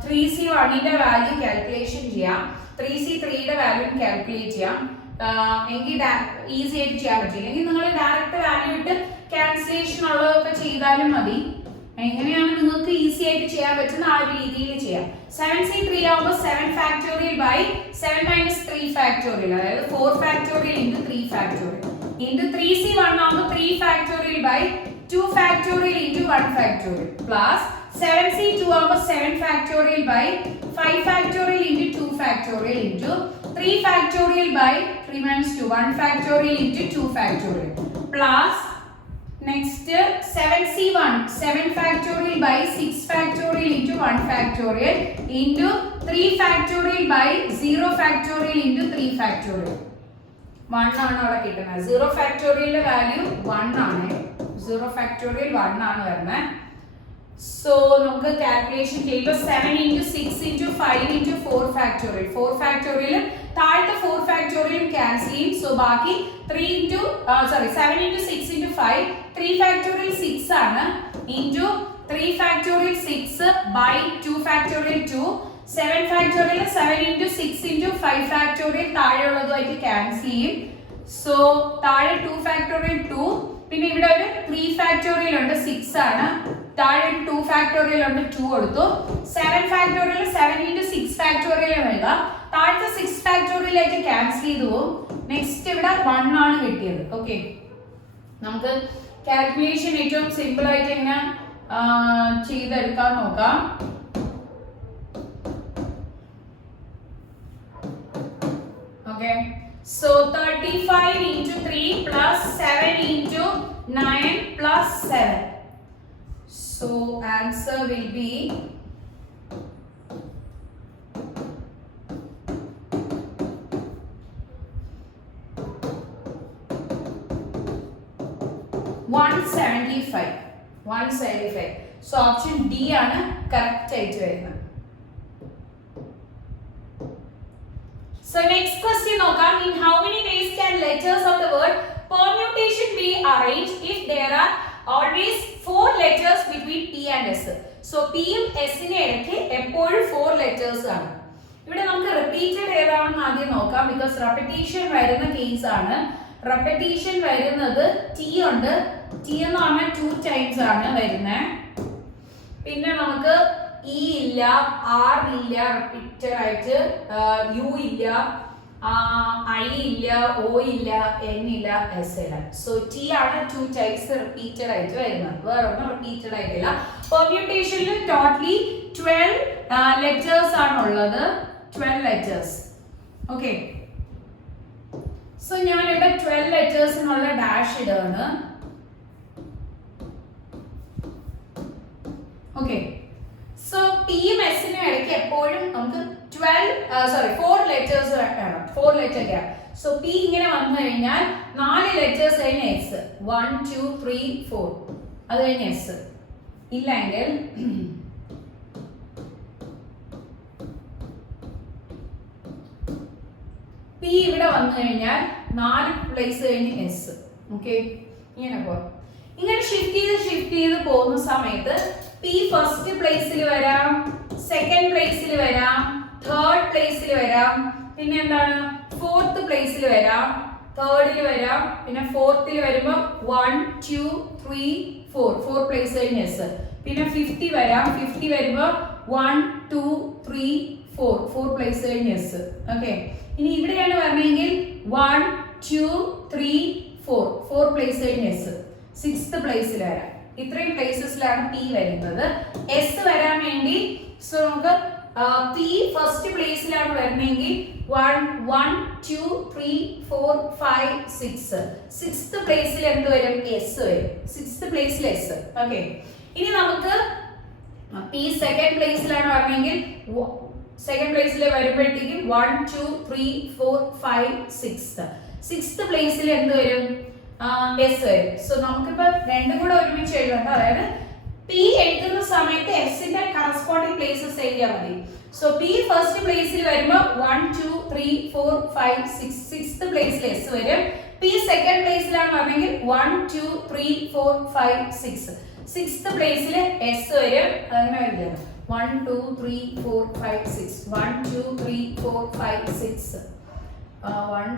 3C1ന്റെ വാല്യൂ കാൽക്കുലേഷൻ ചെയ്യാം, 3C3യുടെ വാല്യൂ കാൽക്കുലേറ്റ് ചെയ്യാം. എങ്കിൽ ഈസി ആയിട്ട് ചെയ്യാൻ പറ്റില്ല. എങ്കിൽ നിങ്ങൾ ഡയറക്റ്റ് വാല്യൂ ഇട്ട് ക്യാൻസലേഷൻ ഉള്ളതൊക്കെ ചെയ്താലും മതി. എങ്ങനെയാണ് നിങ്ങൾക്ക് ഈസി ആയിട്ട് ചെയ്യാൻ പറ്റുന്ന ആ ഒരു രീതിയിൽ ചെയ്യാം. 7C3 ആവുമ്പോൾ 7 ഫാക്ടോറിയൽ ബൈ 7 മൈനസ് 3 ഫാക്ടോറിയൽ, അതായത് 4 factorial into 3 factorial into 3C1 ആവുമ്പോൾ 3 factorial by 2 factorial into 1 factorial plus 7C2 ആവുമ്പോൾ 7 factorial by 5 factorial into 2 factorial into 3 factorial by 3 minus 2, 1 factorial into 2 factorial plus next 7C1, 7 factorial by 6 factorial into 1 factorial into 3 factorial by 0 factorial into 3 factorial. 1 ആണ് അവിടെ കിട്ടുന്നത്. 0 factorial വാല്യൂ 1 ആണ്. 0 factorial 1 ആണ് വരുന്നത്. സോ നമുക്ക് കാൽക്കുലേഷൻ ചെയ്യുമ്പോൾ 7 into 6 into 5 into 4 factorial, 4 factorial താഴത്തെ 4 factorial ക്യാൻസൽ ചെയ്യും. സോ ബാക്കി 7 into 6 into 5, 3 factorial 6 ആണ് into 3 factorial 6 by 2 factorial 2, 7 factorial 7 into 6 into 5 factorial താഴെയുള്ളതുമായിട്ട് cancel ചെയ്യും. സോ താഴെ 2 factorial 2, പിന്നെ ഇവിടെ ഒരു 3 factorial ഉണ്ട് 6 ആണ്, താഴെ 2 factorial ഉണ്ട് 2 കൊടുത്തു. 7 factorial 7 into 6 factorial എഴുതുക. താഴത്തെ 6 factorial ആയിട്ട് ക്യാൻസൽ ചെയ്തു പോകും. നെക്സ്റ്റ് ഇവിടെ 1 ആണ് കിട്ടിയത്. ഓക്കെ. നമുക്ക് കാൽക്കുലേഷൻ ഏറ്റവും സിമ്പിൾ ആയിട്ട് എങ്ങനെ ചെയ്തെടുക്കാൻ നോക്കാം. Okay. So 35 into 3 plus 7 into 9 plus 7. So answer will be 175. 175. So option D ആണ് correct ആയിട്ട് വരുന്നത്. So next question നോക്കാം. In how many ways can letters of the word permutation be arranged if there are always 4 letters between P and S? So P യും S നെ ഇടയ്ക്ക് എപ്പോഴും 4 letters ആണ്. ഇവിടെ നമുക്ക് റിപ്പീറ്റഡ് ഏതാണെന്ന് ആദ്യം നോക്കാം, ബിക്കോസ് റെപ്പിറ്റേഷൻ വരുന്ന കേസ് ആണ്. റെപ്പിറ്റേഷൻ വരുന്നത് T ഉണ്ട്. T എന്ന് പറഞ്ഞാൽ 2 ടൈംസ് ആണ് വരുന്നത്. പിന്നെ നമുക്ക് E ഇല്ല, R ഇല്ല റിപ്പീറ്റഡ് ആയിട്ട്, U ഇല്ല, I ഇല്ല, O ഇല്ല, N ഇല്ല, S ഇല്ല. സോ T ആണ് 2 ടൈംസ് റിപ്പീറ്റഡ് ആയിട്ട് വരുന്നത്, വേറെ ഒന്നും റിപ്പീറ്റഡ് ആയിട്ടില്ല. പെർമ്യൂട്ടേഷനിൽ ടോട്ടലി 12 ലെറ്റേഴ്സ് ആണ് ഉള്ളത്. 12 ലെറ്റേഴ്സ്. ഓക്കെ. സോ ഞാനിവിടെ 12 ലെറ്റേഴ്സിനുള്ള ഡാഷ് ഇടാണ്. ഓക്കെ. സോ പിയും എസിനും ഇടയ്ക്ക് എപ്പോഴും നമുക്ക് 4 ലെറ്റേഴ്സ് വേണം. 4 ലെറ്റർ ഗ്യാപ്പ്. സോ പി ഇങ്ങനെ വന്നു കഴിഞ്ഞാൽ 4 ലെറ്റേഴ്സ് കഴിഞ്ഞ എസ്. 1 2 3 4 അത് കഴിഞ്ഞ എസ്. ഇല്ലെങ്കിൽ പി ഇവിടെ വന്നു കഴിഞ്ഞാൽ 4 പ്ലേസ് കഴിഞ്ഞ് എസ്. ഓക്കെ, ഇങ്ങനെ പോവാം. ഇങ്ങനെ ഷിഫ്റ്റ് ചെയ്ത് പോകുന്ന സമയത്ത് പി ഫസ്റ്റ് പ്ലേസിൽ വരാം, സെക്കൻഡ് പ്ലേസിൽ വരാം, തേർഡ് പ്ലേസിൽ വരാം, പിന്നെ എന്താണ് ഫോർത്ത് പ്ലേസിൽ വരാം, തേർഡിൽ വരാം, പിന്നെ ഫോർത്തിൽ വരുമ്പോൾ 1 2 3 4 പ്ലേസ് കഴിഞ്ഞ് എസ്. പിന്നെ 50 വരാം, 50 വരുമ്പോൾ 1 2 3 4 പ്ലേസ് കഴിഞ്ഞ് എസ്. ഓക്കെ, ഇനി ഇവിടെയാണ് പറഞ്ഞെങ്കിൽ 1 2 3 4 പ്ലേസ് കഴിഞ്ഞ് എസ്. 6th പ്ലേസിൽ വരാം. ഇത്രയും പ്ലേസസിലാണ് പി വരുന്നത്. എസ് വരാൻ വേണ്ടി സോ നമുക്ക് പി ഫസ്റ്റ് പ്ലേസിലാണ് വരുന്നെങ്കിൽ 1 1 2 3 4 5 6. 6th പ്ലേസിൽ എന്ത് വരും? എസ് വരും. 6th പ്ലേസിൽ എസ്. ഓക്കെ, ഇനി നമുക്ക് പി സെക്കൻഡ് പ്ലേസിലാണ് പറഞ്ഞെങ്കിൽ സെക്കൻഡ് പ്ലേസിൽ വരുമ്പോഴത്തേക്കും 1 2 3 4 5 6. 6th പ്ലേസിൽ എന്ത് വരും? എസ് വരും. സോ നമുക്കിപ്പോ രണ്ടും കൂടെ ഒരുമിച്ച് എഴുതണ്ട. അതായത് പി എഴുതുന്ന സമയത്ത് എസിന്റെ കറസ്പോണ്ടിങ് പ്ലേസസ് എഴുതിയാൽ മതി. സോ പി ഫസ്റ്റ് പ്ലേസിൽ വരുമ്പോൾ 1 2 3 4 5 6. 6th പ്ലേസിൽ എസ് വരും. പി സെക്കൻഡ് പ്ലേസിലാണ് പറഞ്ഞെങ്കിൽ 1 2 3 4 5 6. 6th പ്ലേസിൽ എസ് വരും. അങ്ങനെ വരില്ല. 1 2 3 4 5 6. 1 2 3 4 5 6. 1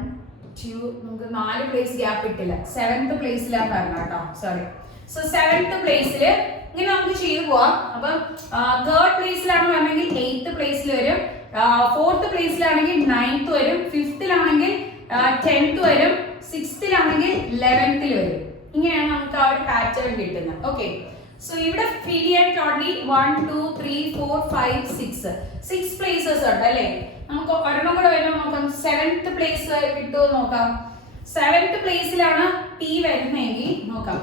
2 നമുക്ക് 4 പ്ലേസ് ഗ്യാപ്പ് ഇട്ടില്ല. 7th പ്ലേസിലാണ് പറഞ്ഞത് കേട്ടോ, സോറി. സോ 7th പ്ലേസിൽ ഇങ്ങനെ നമുക്ക് ചെയ്തു പോവാം. അപ്പം 3rd പ്ലേസിലാണ് പറഞ്ഞെങ്കിൽ 8th പ്ലേസിൽ വരും. 4th പ്ലേസിലാണെങ്കിൽ 9th വരും. 5th-ലാണെങ്കിൽ 10th വരും. 6th-ലാണെങ്കിൽ 11th വരും. ഇങ്ങനെയാണ് നമുക്ക് ആ ഒരു പാറ്റേൺ കിട്ടുന്നത്. ഓക്കെ, സോ ഇവിടെ ഫിൽ ചെയ്യാൻ ടോട്ടലി 1 2 3 4 5 6 പ്ലേസസ് ഉണ്ട് അല്ലേ? നമുക്ക് ഒരെണ്ണം കൂടെ വരുമ്പോൾ നോക്കാം. 7th പ്ലേസ് കിട്ടുമോ നോക്കാം. 7th പ്ലേസിലാണ് പി വരുന്നതെങ്കിൽ നോക്കാം.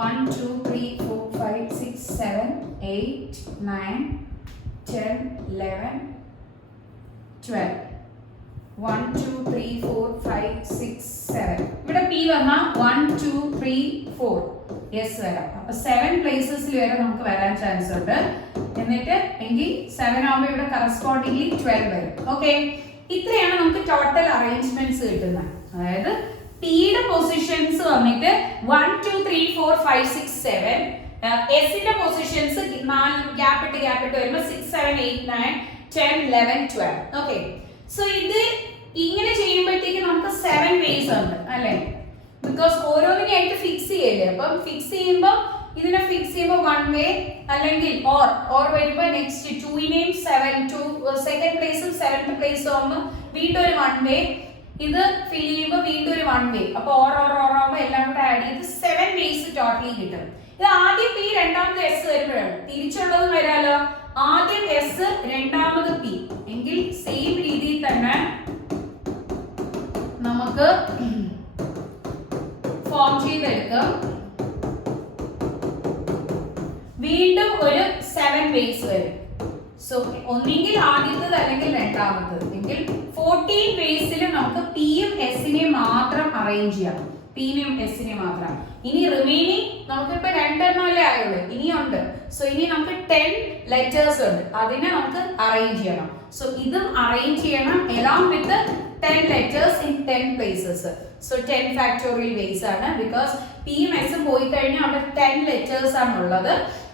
1 2 3 4 5 6 7 8 9 10 11 12. 1 2 3 4 5 6 7. ഇവിടെ പി വന്ന 1 2 3 4 യെസ് വരാം. അപ്പൊ 7 പ്ലേസസിൽ വരെ നമുക്ക് വരാൻ ചാൻസ് ഉണ്ട്. എന്നിട്ട് എങ്കിൽ 7 ആവുമ്പോൾ ഇവിടെ കറസ്പോണ്ടിംഗ്ലി 12 വരും. ഓക്കെ, ഇത്രയാണ് നമുക്ക് ടോട്ടൽ അറേഞ്ച്മെന്റ്സ് കിട്ടുന്നത്. അതായത് പിയുടെ പൊസിഷൻസ് വന്നിട്ട് 1 2 3 4 5 6 7. എസിന്റെ പൊസിഷൻസ് 4 ഗ്യാപ്പ് ഇട്ട് വരുമ്പോൾ 6 7 8 9 10 11 12. ഓക്കെ, സോ ഇത് ഇങ്ങനെ ചെയ്യുമ്പോഴത്തേക്ക് നമുക്ക് 7 വേസ് ഉണ്ട് അല്ലേ? ബിക്കോസ് ഓരോന്നിനെയായിട്ട് ഫിക്സ് ചെയ്യല്ലേ. അപ്പം ഫിക്സ് ചെയ്യുമ്പോൾ ഇതിനെ ഫിക്സ് ചെയ്യുമ്പോൾ 1 വേ അല്ലെങ്കിൽ ഓർ വരുമ്പോൾ നെക്സ്റ്റ് 2-നെയും 7 2 സെക്കൻഡ് പ്ലേസും 7th പ്ലേസും ആകുമ്പോൾ വീണ്ടും ഒരു 1 വേ. ഇത് ഫിൽ ചെയ്യുമ്പോൾ വീണ്ടും ഒരു 1 വേ. അപ്പോൾ ഓർ ആകുമ്പോൾ എല്ലാം കൂടെ ആഡ് ചെയ്ത് 7 വേസ് ടോട്ടലി കിട്ടും. ഇത് ആദ്യം പി രണ്ടാമത് എസ് വരുമ്പോഴാണ്. തിരിച്ചുള്ളതും വരാലോ. ആദ്യം എസ് രണ്ടാമത് പി എങ്കിൽ സെയിം രീതിയിൽ തന്നെ നമുക്ക് ഫോം ചെയ്തെടുക്കാം. വീണ്ടും ഒരു 7 വേസ് വരും. സോ ഒന്നെങ്കിൽ ആദ്യത്തത് അല്ലെങ്കിൽ രണ്ടാമത്തത്. എങ്കിൽ 14 വേസിൽ നമുക്ക് പിയും എസിനെയും മാത്രം അറേഞ്ച് ചെയ്യാം. പിയും എസിനെയും മാത്രം. ഇനി റിമൈനിങ് നമുക്കിപ്പോ 2 എണ്ണമല്ലേ ആയുള്ളൂ, ഇനിയുണ്ട്. സോ ഇനി നമുക്ക് 10 ലെറ്റേഴ്സ് ഉണ്ട്, അതിനെ നമുക്ക് അറേഞ്ച് ചെയ്യണം. സോ ഇതും അറേഞ്ച് ചെയ്യണം along with the 10 letters in 10 places. So 10 factorial ways ആണ്. ബിക്കോസ് പിയും എസും പോയി കഴിഞ്ഞാൽ അവിടെ 10 ലെറ്റേഴ്സ് ആണ് ഉള്ളത്.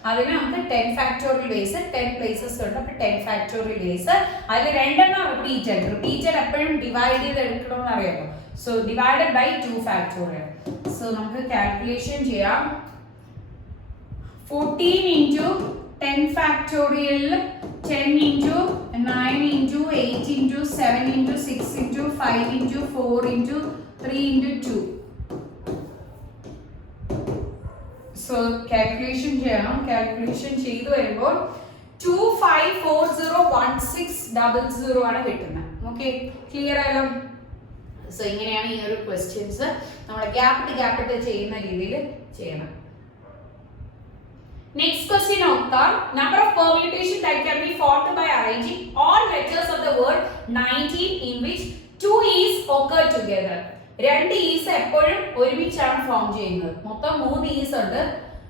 അതിന് നമുക്ക് 10 factorial ways 10 പ്ലേസസ് ഉണ്ട്. അപ്പൊ 10 factorial ways. അതിൽ 2 എണ്ണം റിപ്പീറ്റഡ് എപ്പോഴും ഡിവൈഡ് ചെയ്ത് എടുക്കണമെന്ന് അറിയാമോ? So divided by 2 factorial. So നമുക്ക് കാൽക്കുലേഷൻ ചെയ്യാം. 14 into 10 factorial 10 into 9 into 8 into 7 into 6 into 5 into 4 into 3 into 2. So calculation ചെയ്യണം. കാൽക്കുലേഷൻ ചെയ്തു വരുമ്പോൾ 25401600 ആണ് കിട്ടുന്നത്. ഓക്കെ, ക്ലിയർ ആയല്ലോ? സോ ഇങ്ങനെയാണ് ഈ ഒരു ക്വസ്റ്റ്യൻസ് നമ്മൾ ഗ്യാപ്പ് ഇട്ട് ചെയ്യുന്ന രീതിയിൽ ചെയ്യണം. Next question നോക്കാം. Number of permutation that can be formed by arranging all letters of the word 19 in which 2 e's occur together. രണ്ട് ഈസ് എപ്പോഴും ഒരുമിച്ചാണ് ഫോം ചെയ്യുന്നത്. മൊത്തം 3 ഈസ് ഉണ്ട്.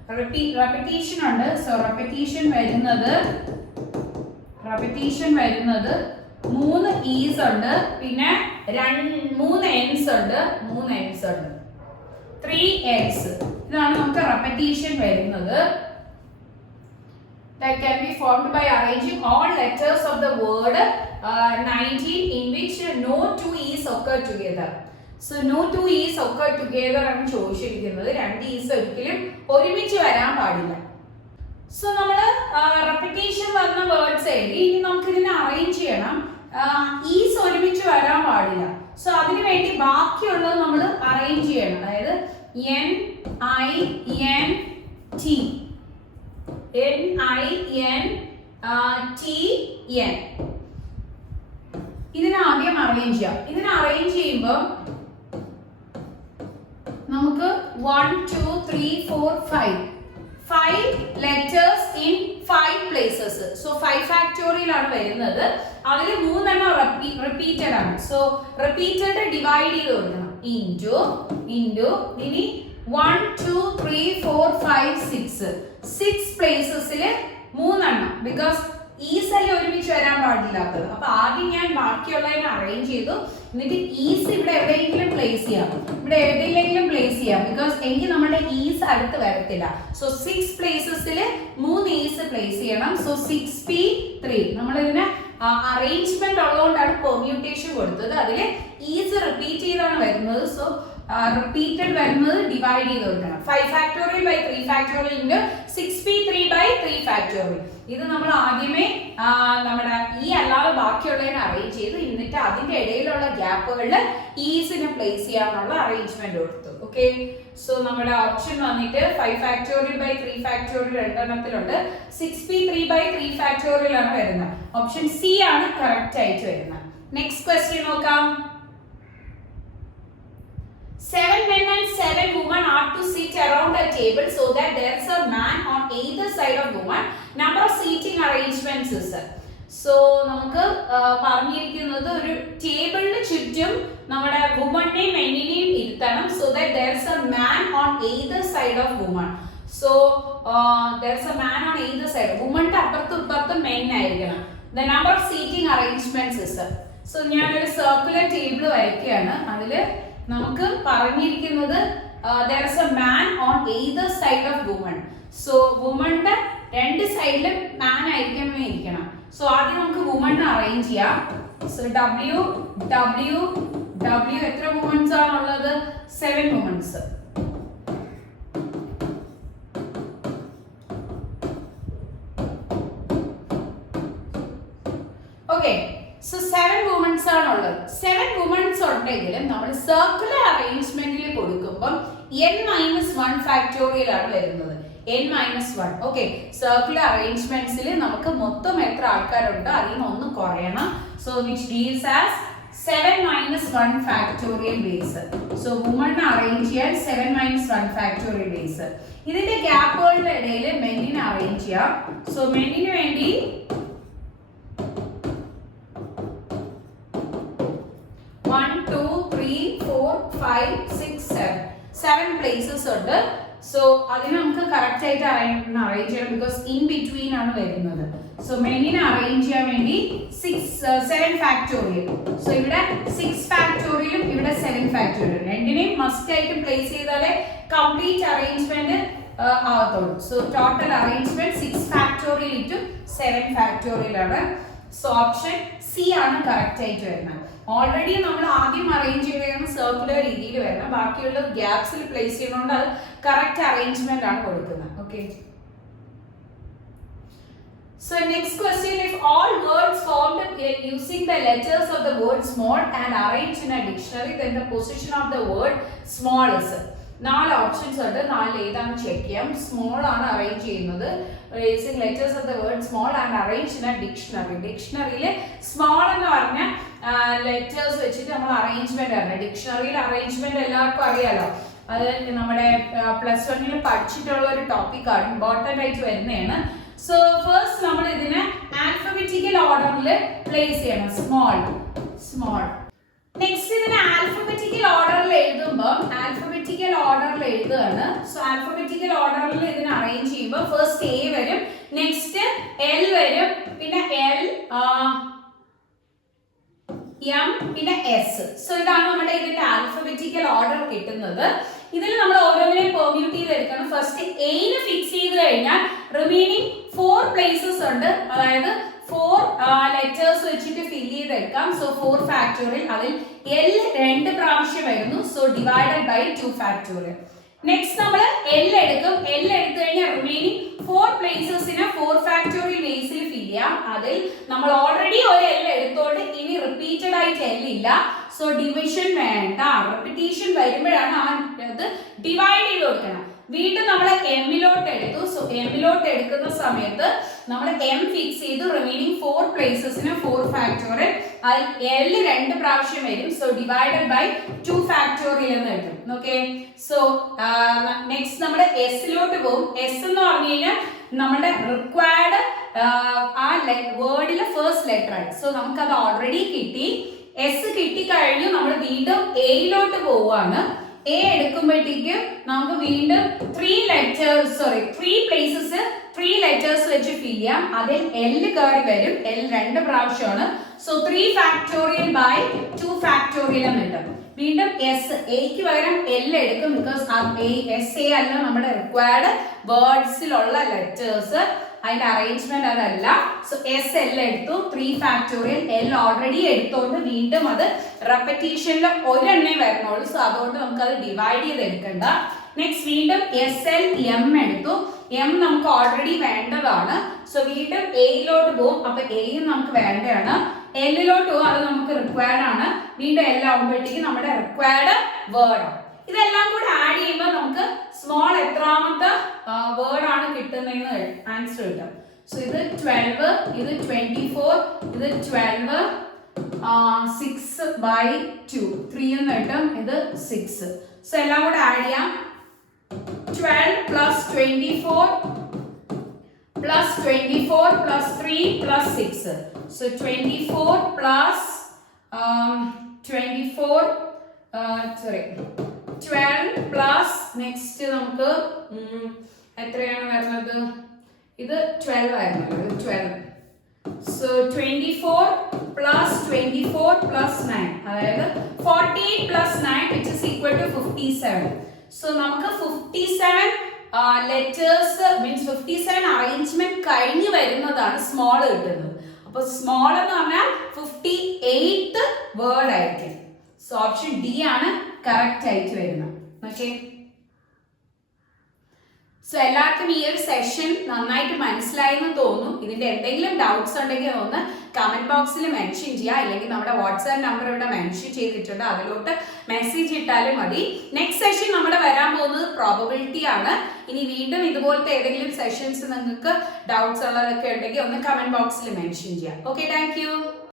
repetition ഉണ്ട്. സോ repetition വരുന്നത് 3 ഈസ് ഉണ്ട്. പിന്നെ 3 ends ഉണ്ട്. 3 ends. ഇതാണ് നമുക്ക് repetition വരുന്നത്. That can be formed by arranging all letters of the word 19 in which no 2 e's occur together. So no 2 e's occur together ആണ് ചോദിച്ചിരിക്കുന്നത്. 2 e's ഒരിക്കലും ഒരുമിച്ച് വരാൻ പാടില്ല. സോ നമ്മൾ repetition വന്ന വേർഡ്സ് എഴുതി. ഇനി നമുക്ക് ഇതിനെ അറേഞ്ച് ചെയ്യണം. ഈസ് ഒരുമിച്ച് വരാൻ പാടില്ല. സോ അതിനു വേണ്ടി ബാക്കിയുള്ളത് നമ്മൾ അറേഞ്ച് ചെയ്യണം. അതായത് NINT ഇതിനെ ആദ്യം അറേഞ്ച് ചെയ്യാം. ഇതിനെ അറേഞ്ച് ചെയ്യുമ്പോൾ നമുക്ക് 1 2 3 4 5 letters in 5 places. So 5 factorial ആണ് വരുന്നത്. അതിൽ 3 എണ്ണം repeated ആണ്. So repeated divide ചെയ്ത് കൊടുക്കണം. into ഇനി 1 2 3 4 5 6 പ്ലേസസിൽ 3 എണ്ണം. ബിക്കോസ് ഈസ് അല്ലേ ഒരുമിച്ച് വരാൻ പാടില്ലാത്തത്. അപ്പൊ ആദ്യം ഞാൻ ബാക്കിയുള്ളതിനെ അറേഞ്ച് ചെയ്തു. എന്നിട്ട് ഈസ് ഇവിടെ എവിടെയെങ്കിലും പ്ലേസ് ചെയ്യാം. ബിക്കോസ് എങ്കിൽ നമ്മുടെ ഈസ് അടുത്ത് വരത്തില്ല. സോ 6 പ്ലേസസിൽ 3 ഈസ് പ്ലേസ് ചെയ്യണം. സോ 6p3 നമ്മളിതിനെ അറേഞ്ച്മെന്റ് ഉള്ളതുകൊണ്ടാണ് പെർമ്യൂട്ടേഷൻ കൊടുത്തത്. അതിൽ ഈസ് റിപ്പീറ്റ് ചെയ്താണ് വരുന്നത്. സോ റിപ്പീറ്റഡ് വരുന്നത് ഡിവൈഡ് ചെയ്ത് കൊടുക്കണം. 5 factorial by 3 factorial into 6p3 by 3 factorial. ഇത് നമ്മൾ ആദ്യമേ നമ്മുടെ ഈ അല്ലാതെ ബാക്കിയുള്ളതിനെ അറേഞ്ച് ചെയ്ത് എന്നിട്ട് അതിന്റെ ഇടയിലുള്ള ഗ്യാപ്പുകളിൽ ഈസിനെ പ്ലേസ് ചെയ്യാനുള്ള അറേഞ്ച്മെന്റ് കൊടുത്തു. ഓക്കെ, സോ നമ്മുടെ ഓപ്ഷൻ വന്നിട്ട് 5 factorial by 3 factorial രണ്ടെണ്ണത്തിലുണ്ട്. 6p3 by 3 factorial ആണ് വരുന്നത്. ഓപ്ഷൻ സി ആണ് കറക്റ്റ് ആയിട്ട് വരുന്നത്. നെക്സ്റ്റ് ക്വസ്റ്റ്യൻ നോക്കാം. 7 men and 7 women are to sit around a table so that there is a man on either side of woman. Number of seating arrangements is. So നമുക്ക് പറഞ്ഞിരിക്കുന്നത് ഒരു ടേബിളിന് ചുറ്റും നമ്മുടെ വുമണിനെയും മെന്നിനെയും ഇരുത്തണം. So that there is a man on either side of woman. So there is a man on either side. വുമണിന്റെ അപ്പുറത്തും ഇപ്പുറത്തും മെൻ ആയിരിക്കണം. The number of seating arrangements is. So ഞാനൊരു സർക്കുലർ ടേബിൾ വരയ്ക്കുകയാണ്. അതില് നമുക്ക് പറഞ്ഞിരിക്കുന്നത് there is a man on either side of woman. So womanന്റെ രണ്ട് സൈഡിലും man ആയിരിക്കണം ഇരിക്കണം. സോ ആദ്യം നമുക്ക് woman അറേഞ്ച് ചെയ്യാം. സോ W എത്ര വുമൻസ് ആണ് ഉള്ളത്? 7 വുമൻസ്. ഓക്കെ, സോ 7 വുമൻസ് ആണുള്ളത്. 7 വുമൻസ് ഉണ്ടെങ്കിലും നമ്മൾ സർക്കുലർ അറേഞ്ച്മെന്റിൽ കൊടുക്കുമ്പോൾ n-1 ഫാക്ടോറിയൽ ആണ് വരുന്നത്. n-1. ഓക്കെ, സർക്കുലർ അറേഞ്ച്മെന്റ്സിൽ നമുക്ക് മൊത്തം എത്ര ആൾക്കാരുണ്ടോ അതിൽ നിന്ന് ഒന്ന് കുറയണം. So which gives us 7-1 factorial ways. So woman arrange ചെയ്യാൻ 7-1 ഫാക്ടോറിയൽ ബേസ്. ഇതിന്റെ ഗ്യാപ്പുകളുടെ ഇടയിൽ മെന്നിനെ അറേഞ്ച് ചെയ്യാം. സോ മെന്നിന് വേണ്ടി 1 2 3 4 5 6 7 places ഉണ്ട്. സോ അതിന് നമുക്ക് കറക്റ്റ് ആയിട്ട് അറേഞ്ച് ചെയ്യണം. ബിക്കോസ് ഇൻ ബിറ്റ്വീൻ ആണ് വരുന്നത്. സോ മെനിനെ അറേഞ്ച് ചെയ്യാൻ വേണ്ടി 7 ഫാക്ടോറിയൽ. സോ ഇവിടെ 6 ഫാക്ടോറിയലും ഇവിടെ 7 ഫാക്ടോറിയൽ രണ്ടിനെയും മസ്റ്റ് ആയിട്ട് പ്ലേസ് ചെയ്താലേ കംപ്ലീറ്റ് അറേഞ്ച്മെന്റ് ആവത്തുള്ളൂ. So total arrangement 6 factorial into 7 factorial ആണ്. സോ ഓപ്ഷൻ സി ആണ് കറക്റ്റ് ആയിട്ട് വരുന്നത്. ഓൾറെഡി നമ്മൾ ആദ്യം അറേഞ്ച് ചെയ്തതാണ് സർക്കുലർ രീതിയിൽ വരണം. ബാക്കിയുള്ള ഗ്യാപ്സിൽ പ്ലേസ് ചെയ്യുന്നതുകൊണ്ട് അത് കറക്റ്റ് അറേഞ്ച്മെന്റ് ആണ് കൊടുക്കുന്നത്. Okay, so next question, if all words formed using the letters of the word small and arranged in a dictionary, then the position of the word small is. 4 options ഉണ്ട്. 4 ഏതാണെന്ന് ചെക്ക് ചെയ്യാം. സ്മോൾ ആണ് അറേഞ്ച് ചെയ്യുന്നത്. Using letters of the word small and arranged in a dictionary. ഡിക്ഷണറിയിൽ സ്മോൾ എന്ന് പറഞ്ഞ ലെറ്റേഴ്സ് വെച്ചിട്ട് നമ്മൾ അറേഞ്ച്മെന്റ് ആണ്. ഡിക്ഷണറിയിൽ അറേഞ്ച്മെന്റ് എല്ലാവർക്കും അറിയാലോ. അത് നമ്മുടെ +1 പഠിച്ചിട്ടുള്ള ഒരു ടോപ്പിക്കാണ്, ഇമ്പോർട്ടൻ്റ് ആയിട്ട് വരുന്നതാണ്. സോ ഫസ്റ്റ് നമ്മൾ ഇതിനെ ആൽഫബറ്റിക്കൽ ഓർഡറിൽ പ്ലേസ് ചെയ്യണം. സ്മോൾ. നെക്സ്റ്റ് ഇതിനെ ആൽഫബറ്റിക്കൽ ഓർഡറിൽ എഴുതുമ്പോൾ എഴുതുകയാണ്. സോ ആൽഫബറ്റിക്കൽ ഓർഡറിൽ ഇതിനെ അറേഞ്ച് ചെയ്യുമ്പോൾ ഫസ്റ്റ് എ വരും, നെക്സ്റ്റ് എൽ വരും, പിന്നെ എൽ, എം, പിന്നെ എസ്. സോ ഇതാണ് നമ്മുടെ ഇതിന്റെ ആൽഫബറ്റിക്കൽ ഓർഡർ കിട്ടുന്നത്. ഇതിൽ നമ്മൾ ഓരോന്നിനെയും പെർമ്യൂട്ട് ചെയ്ത് എടുക്കണം. ഫസ്റ്റ് എയിന് ഫിക്സ് ചെയ്ത് കഴിഞ്ഞാൽ റിമൈനിങ് 4 പ്ലേസസ് ഉണ്ട്, അതായത് 4 ലെറ്റേഴ്സ് വെച്ചിട്ട് ഫിൽ ചെയ്തെടുക്കാം. സോ 4 ഫാക്ടോറിയൽ, അതിൽ എൽ 2 പ്രാവശ്യം വരുന്നു. So divided by 2 factorial. Next നമ്മൾ എൽ എടുക്കും. എൽ എടുത്തു കഴിഞ്ഞാൽ റിമൈനിങ് 4 പ്ലേസസിനെ 4 ഫാക്ടോറിയൽ ബേസിൽ ഫിൽ ചെയ്യാം. അതിൽ നമ്മൾ ഓൾറെഡി ഒരു എൽ എടുത്തോണ്ട് ഇനി റിപ്പീറ്റഡ് ആയിട്ട് എൽ ഇല്ല. സോ ഡിവിഷൻ വേണ്ട, റിപ്പീറ്റേഷൻ വരുമ്പോഴാണ് അത് ഡിവൈഡ് ചെയ്ത് കൊടുക്കണം. വീണ്ടും നമ്മൾ എമ്മിലോട്ട് എടുത്തു. സോ എമ്മിലോട്ട് എടുക്കുന്ന സമയത്ത് നമ്മൾ എം ഫിക്സ് ചെയ്തു. റിമൈനിങ് 4 പ്ലേസസിന് 4 ഫാക്ടോറിയൽ, അതിൽ എൽ 2 പ്രാവശ്യം വരും. സോ ഡിവൈഡഡ് ബൈ 2 ഫാക്ടോറിയൽ എന്ന് കിട്ടും. ഓക്കെ, സോ നെക്സ്റ്റ് നമ്മൾ എസിലോട്ട് പോകും. എസ് എന്ന് പറഞ്ഞു കഴിഞ്ഞാൽ നമ്മുടെ റിക്വയർഡ് ആ വേർഡിലെ ഫസ്റ്റ് ലെറ്റർ ആണ്. സോ നമുക്കത് ഓൾറെഡി കിട്ടി. എസ് കിട്ടിക്കഴിഞ്ഞു. നമ്മൾ വീണ്ടും എയിലോട്ട് പോവുകയാണ്. എ എടുക്കുമ്പോഴത്തേക്കും നമുക്ക് വീണ്ടും 3 പ്ലേസസ് 3 ലെറ്റേഴ്സ് വെച്ച് ഫിൽ ചെയ്യാം. അതിൽ എൽ കയറി വരും. എൽ 2 പ്രാവശ്യമാണ്. സോ 3 ഫാക്ടോറിയൽ ബൈ 2 ഫാക്ടോറിയൽ എന്ന് കിട്ടും. വീണ്ടും എസ്, എക്ക് പകരം എൽ എടുക്കും. ബിക്കോസ് എസ് എ അല്ല നമ്മുടെ റിക്വയർഡ് വേർഡ്സിലുള്ള ലെറ്റേഴ്സ്, അതിന്റെ അറേഞ്ച്മെന്റ് അതല്ല. സോ എസ് എൽ എടുത്തു. 3 ഫാക്ടോറിയൽ, എൽ ഓൾറെഡി എടുത്തോണ്ട് വീണ്ടും അത് റെപ്പറ്റീഷനിൽ ഒരെണ്ണേ വരുന്നുള്ളൂ. സോ അതുകൊണ്ട് നമുക്ക് അത് ഡിവൈഡ് ചെയ്ത് എടുക്കണ്ട. നെക്സ്റ്റ് വീണ്ടും എസ് എൽ എം എടുത്തു. എം നമുക്ക് ഓൾറെഡി വേണ്ടതാണ്. സോ വീണ്ടും എയിലോട്ട് പോകും. അപ്പൊ എയും നമുക്ക് വേണ്ടതാണ്. എല്ലിലോട്ട് പോകും, അത് നമുക്ക് റിക്വയർഡ് ആണ്. വീണ്ടും എൽ ആകുമ്പോഴത്തേക്ക് നമ്മുടെ റിക്വയർഡ് വേർഡ് ആണ്. ഇതെല്ലാം കൂടെ ആഡ് ചെയ്യുമ്പോൾ നമുക്ക് സ്മോൾ എത്രാമത്തെ വേർഡ് ആണ് കിട്ടുന്നതെന്ന് ആൻസർ കിട്ടും. സോ ഇത് 12, ഇത് 24, ഇത് 12, 6/2, 3 എന്ന് കിട്ടും. ഇത് 6. സോ എല്ലാം കൂടെ ആഡ് ചെയ്യാം. 12 + 24 + 24 + 3 + 6. So 24 plus 12 plus next നമുക്ക് എത്രയാണ് വരുന്നത്? ഇത് 12 ആയിരുന്നു. 12. So 24 plus 24 plus 9, അതായത് 48 plus 9 which is equal to 57. So നമുക്ക് 57 ലെറ്റേഴ്സ് മീൻസ് 57 അറേഞ്ച്മെന്റ് കഴിഞ്ഞ് വരുന്നതാണ് സ്മോൾ കിട്ടുന്നത്. അപ്പോൾ സ്മോൾ എന്ന് പറഞ്ഞാൽ 58th വേർഡ് ആയിരിക്കും. സോ ഓപ്ഷൻ ഡി ആണ് കറക്റ്റ് ആയിട്ട് വരുന്നത്. ഓക്കെ, സോ എല്ലാവർക്കും ഈ ഒരു സെഷൻ നന്നായിട്ട് മനസ്സിലായെന്ന് തോന്നുന്നു. ഇതിന്റെ എന്തെങ്കിലും ഡൗട്ട്സ് ഉണ്ടെങ്കിൽ ഒന്ന് കമന്റ് ബോക്സിൽ മെൻഷൻ ചെയ്യുക, അല്ലെങ്കിൽ നമ്മുടെ വാട്സ്ആപ്പ് നമ്പർ ഇവിടെ മെൻഷൻ ചെയ്തിട്ടുണ്ട്, അതിലോട്ട് മെസ്സേജ് ഇട്ടാലും മതി. നെക്സ്റ്റ് സെഷൻ നമ്മുടെ വരാൻ പോകുന്നത് പ്രോബബിലിറ്റി ആണ്. ഇനി വീണ്ടും ഇതുപോലത്തെ ഏതെങ്കിലും സെഷൻസ് നിങ്ങൾക്ക് ഡൗട്ട്സ് ഉള്ളതൊക്കെ ഉണ്ടെങ്കിൽ ഒന്ന് കമന്റ് ബോക്സിൽ മെൻഷൻ ചെയ്യാം. Okay, thank you.